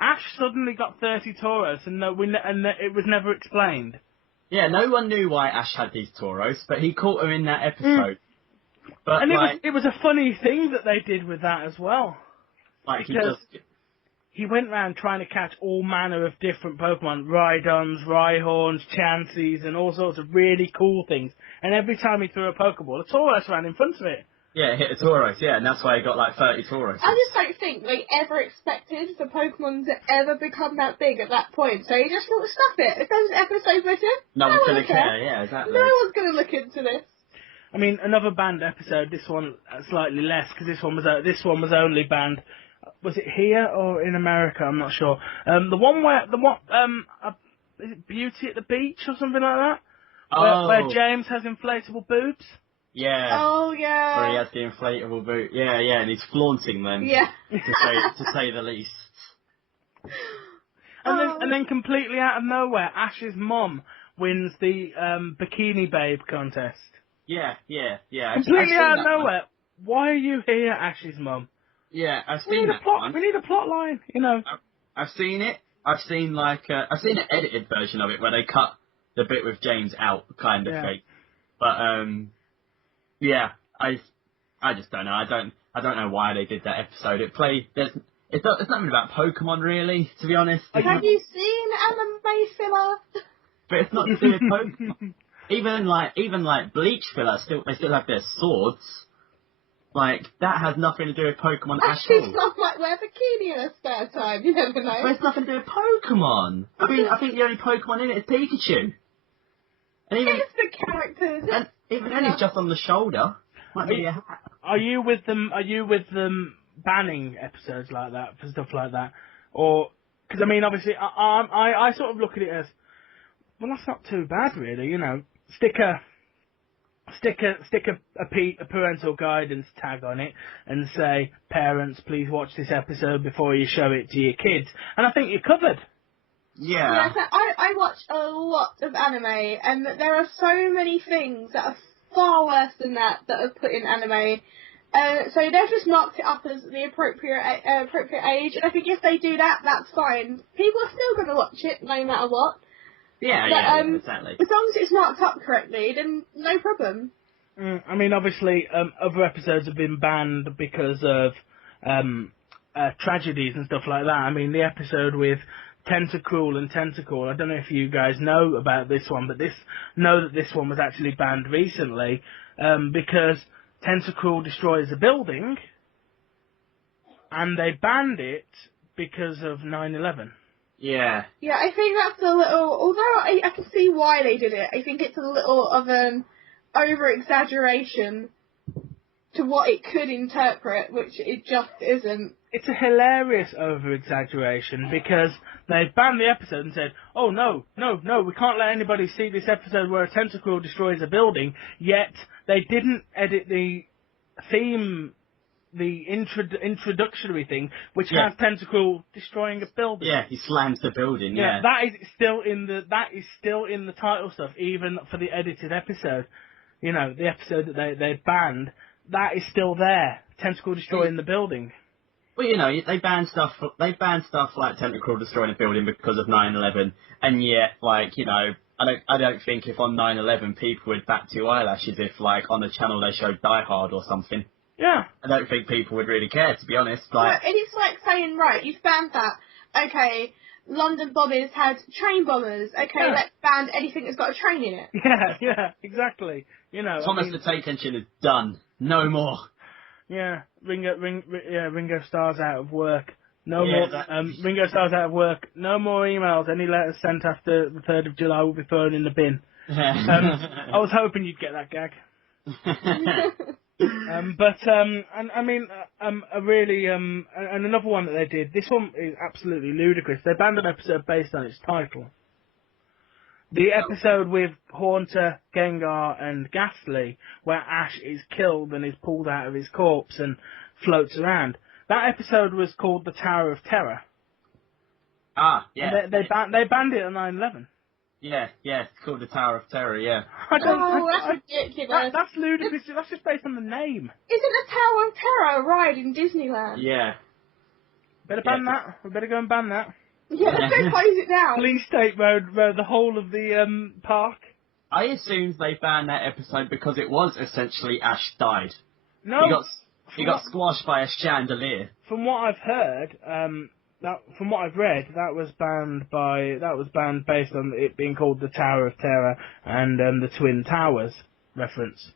Ash suddenly got 30 Tauros and it was never explained. Yeah, no one knew why Ash had these Tauros, but he caught them in that episode. But and it was a funny thing that they did with that as well. Like he went around trying to catch all manner of different Pokemon, Rhydons, Rhyhorns, Chanseys, and all sorts of really cool things. And every time he threw a Pokeball, a Tauros ran in front of it. Yeah, hit a Tauros, yeah, and that's why he got like 30 Tauros. I just don't think they ever expected the Pokemon to ever become that big at that point. So he just thought, stuff it. If there's an episode written, no one's going to care. Yeah, exactly. No one's going to look into this. I mean, another banned episode, this one slightly less, because this one was only banned. Was it here or in America? I'm not sure. The one is it Beauty at the Beach or something like that? Where James has inflatable boobs. Yeah. Oh yeah. Where he has the inflatable boot. Yeah, and he's flaunting them. Yeah. to say the least. And then completely out of nowhere, Ash's mum wins the Bikini Babe contest. Yeah. Completely out of nowhere. Why are you here, Ash's mum? Yeah, I've seen that one. We need a plot line, you know. I've seen it. I've seen I've seen an edited version of it where they cut the bit with James out, kind of thing. But yeah, I just don't know. I don't know why they did that episode. It's nothing about Pokemon really, to be honest. Have you seen anime filler? But it's not to do with Pokemon. Even like Bleach filler, they still have their swords. Like, that has nothing to do with Pokemon at all. She's not like wear bikini in her spare time, you never know. But it's nothing to do with Pokemon. I think the only Pokemon in it is Pikachu. And even it's the characters. And even then he's just on the shoulder. Might be a hat. Are you with them banning episodes like that, for stuff like that? Or, because I mean, obviously, I sort of look at it as, well, that's not too bad really, you know. Stick a parental guidance tag on it and say, parents, please watch this episode before you show it to your kids. And I think you're covered. Yeah. So I watch a lot of anime, and there are so many things that are far worse than that are put in anime. So they've just marked it up as the appropriate age, and I think if they do that, that's fine. People are still going to watch it no matter what. Yeah, exactly. As long as it's marked up correctly, then no problem. I mean, obviously, other episodes have been banned because of tragedies and stuff like that. I mean, the episode with Tentacruel and Tentacle. I don't know if you guys know about this one, but know that this one was actually banned recently because Tentacruel destroys a building, and they banned it because of 9/11. Yeah. Yeah, I think that's a little. Although I can see why they did it, I think it's a little of an over-exaggeration to what it could interpret, which it just isn't. It's a hilarious over-exaggeration because they banned the episode and said, oh, no, we can't let anybody see this episode where a tentacle destroys a building, yet they didn't edit the theme, the introductory thing, which has Tentacle destroying a building. Yeah, he slams the building, yeah. That is still in the title stuff, even for the edited episode. You know, the episode that they banned, that is still there. Tentacle destroying the building. Well, you know, they banned stuff like Tentacle destroying a building because of 9/11, and yet, like, you know, I don't think if on 9/11 people would bat two eyelashes if, like, on the channel they showed Die Hard or something. Yeah. I don't think people would really care, to be honest. Like, it is like saying, right, you've banned that. Okay, London bombers had train bombers. Okay, let's ban anything that's got a train in it. Yeah, exactly. You know, Thomas the Tank Engine is done. No more. Yeah, Ringo Starr's out of work. No more. Ringo Starr's out of work. No more emails. Any letters sent after the 3rd of July will be thrown in the bin. I was hoping you'd get that gag. And another one that they did. This one is absolutely ludicrous. They banned an episode based on its title. The episode with Haunter, Gengar, and Ghastly, where Ash is killed and is pulled out of his corpse and floats around. That episode was called The Tower of Terror. Ah, yeah. And they banned it on 9/11. Yeah, it's called The Tower of Terror, yeah. That's ridiculous. That's ludicrous. That's just based on the name. Isn't the Tower of Terror a ride in Disneyland? Yeah. Better ban that. We better go and ban that. Yeah, let's go close it down. Police State Road, the whole of the park. I assumed they banned that episode because it was essentially Ash died. No. He got squashed by a chandelier. From what I've heard, from what I've read, that was banned based on it being called the Tower of Terror and the Twin Towers reference.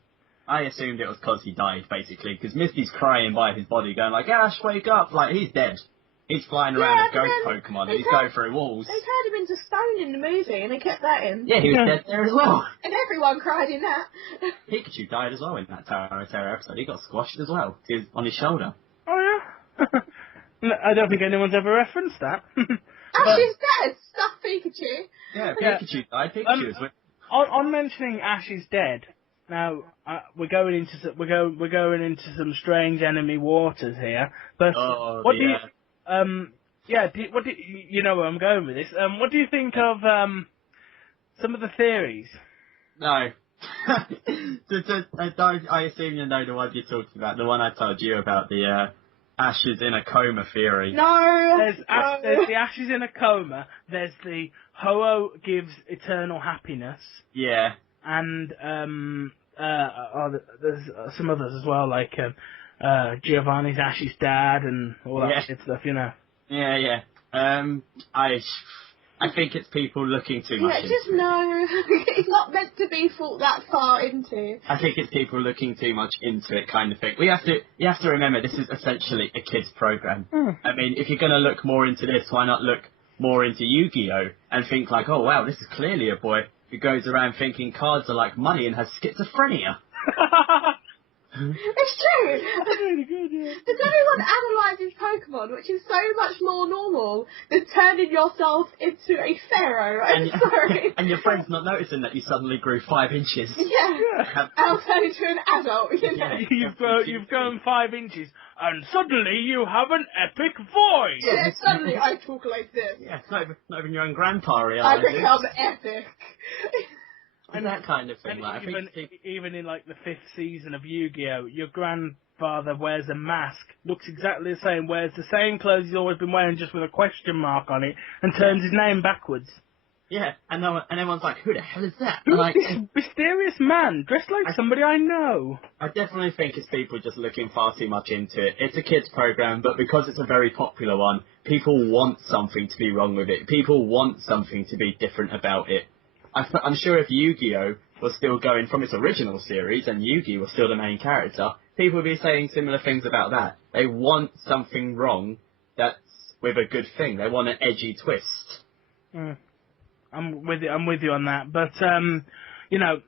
I assumed it was because he died, basically, because Misty's crying by his body, going like, Ash, wake up! Like, he's dead. He's flying around as ghost Pokemon, and he's going through walls. They turned him into stone in the movie, and they kept that in. Yeah, he was dead there as well. And everyone cried in that. Pikachu died as well in that Tower of Terror episode. He got squashed as well, on his shoulder. Oh, yeah? I don't think anyone's ever referenced that. Ash is dead! Stuff Pikachu! Yeah, Pikachu died. Pikachu is... On mentioning Ash is dead, now we're going into some strange enemy waters here. But what do you? You know where I'm going with this? What do you think of some of the theories? No. I assume you know the one you're talking about. The one I told you about, the Ash is in a coma theory. No. There's the Ash is in a coma. There's the Ho-Oh gives eternal happiness. Yeah. And there's some others as well, like Giovanni's Ash's dad and all that good stuff, you know. Yeah. I think it's people looking too much into just no. It's not meant to be thought that far into. I think it's people looking too much into it, kind of thing. You have to remember, this is essentially a kids program. I mean, if you're going to look more into this, why not look more into Yu-Gi-Oh and think like, oh wow, this is clearly a boy who goes around thinking cards are like money and has schizophrenia. It's true. Really good, yeah. Does everyone analyses Pokemon, which is so much more normal than turning yourself into a pharaoh? I'm sorry. And your friend's not noticing that you suddenly grew 5 inches. Yeah. I'll turn into an adult, you know. You've grown 5 inches, and suddenly you have an epic voice. Yeah, suddenly I talk like this. Yeah, it's not even your own grandpa realizes. I become epic. And that kind of thing. Like, even in like the 5th season of Yu-Gi-Oh, your grandfather wears a mask, looks exactly the same, wears the same clothes he's always been wearing, just with a question mark on it, and turns his name backwards. Yeah, and everyone's like, who the hell is that? Who's Like, this mysterious man dressed like somebody I know? I definitely think it's people just looking far too much into it. It's a kids program, but because it's a very popular one, people want something to be wrong with it. People want something to be different about it. I'm sure if Yu-Gi-Oh! Was still going from its original series and Yu-Gi was still the main character, people would be saying similar things about that. They want something wrong that's with a good thing. They want an edgy twist. I'm with you on that. But you know,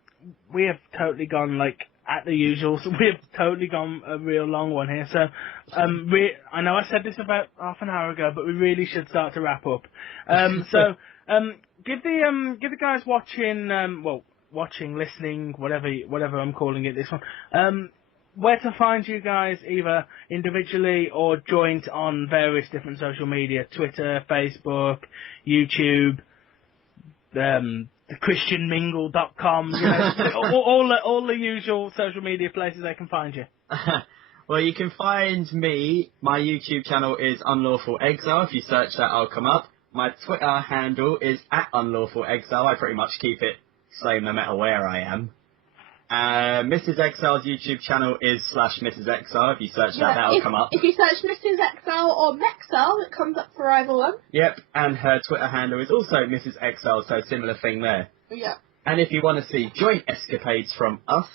we have totally gone like at the usual. So we have totally gone a real long one here. So I know I said this about half an hour ago, but we really should start to wrap up. Give the guys watching, listening, whatever I'm calling it this one, where to find you guys, either individually or joint on various different social media, Twitter, Facebook, YouTube, thechristianmingle.com, you know, all the usual social media places they can find you. Well, you can find me. My YouTube channel is Unlawful Exile. If you search that, I'll come up. My Twitter handle is @UnlawfulExile. I pretty much keep it same no matter where I am. Mrs. Exile's YouTube channel is /Mrs. Exile. If you search that, that'll come up. If you search Mrs. Exile or Mexile, it comes up for either one. Yep, and her Twitter handle is also Mrs. Exile, so similar thing there. Yeah. And if you want to see joint escapades from us,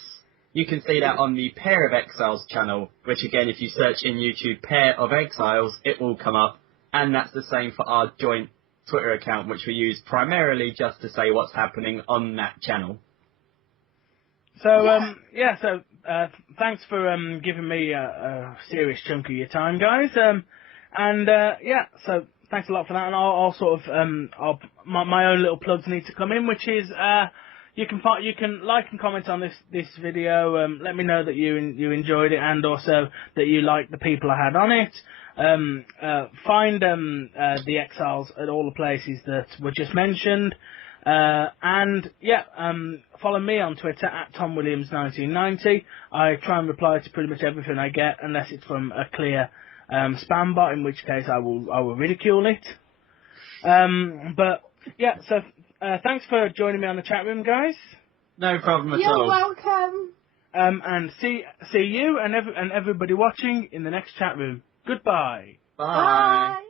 you can see that on the Pair of Exiles channel, which again, if you search in YouTube Pair of Exiles, it will come up. And that's the same for our joint Twitter account, which we use primarily just to say what's happening on that channel. So, thanks for giving me a serious chunk of your time, guys. So thanks a lot for that. And I'll sort of, my own little plugs need to come in, which is, you can like and comment on this video. Let me know that you enjoyed it, and also that you like the people I had on it. Find the Exiles at all the places that were just mentioned. Follow me on Twitter @TomWilliams1990. I try and reply to pretty much everything I get, unless it's from a clear spam bot, in which case I will ridicule it. Thanks for joining me on the chat room, guys. No problem at all. You're welcome. And see you and everybody watching in the next chat room. Goodbye. Bye. Bye.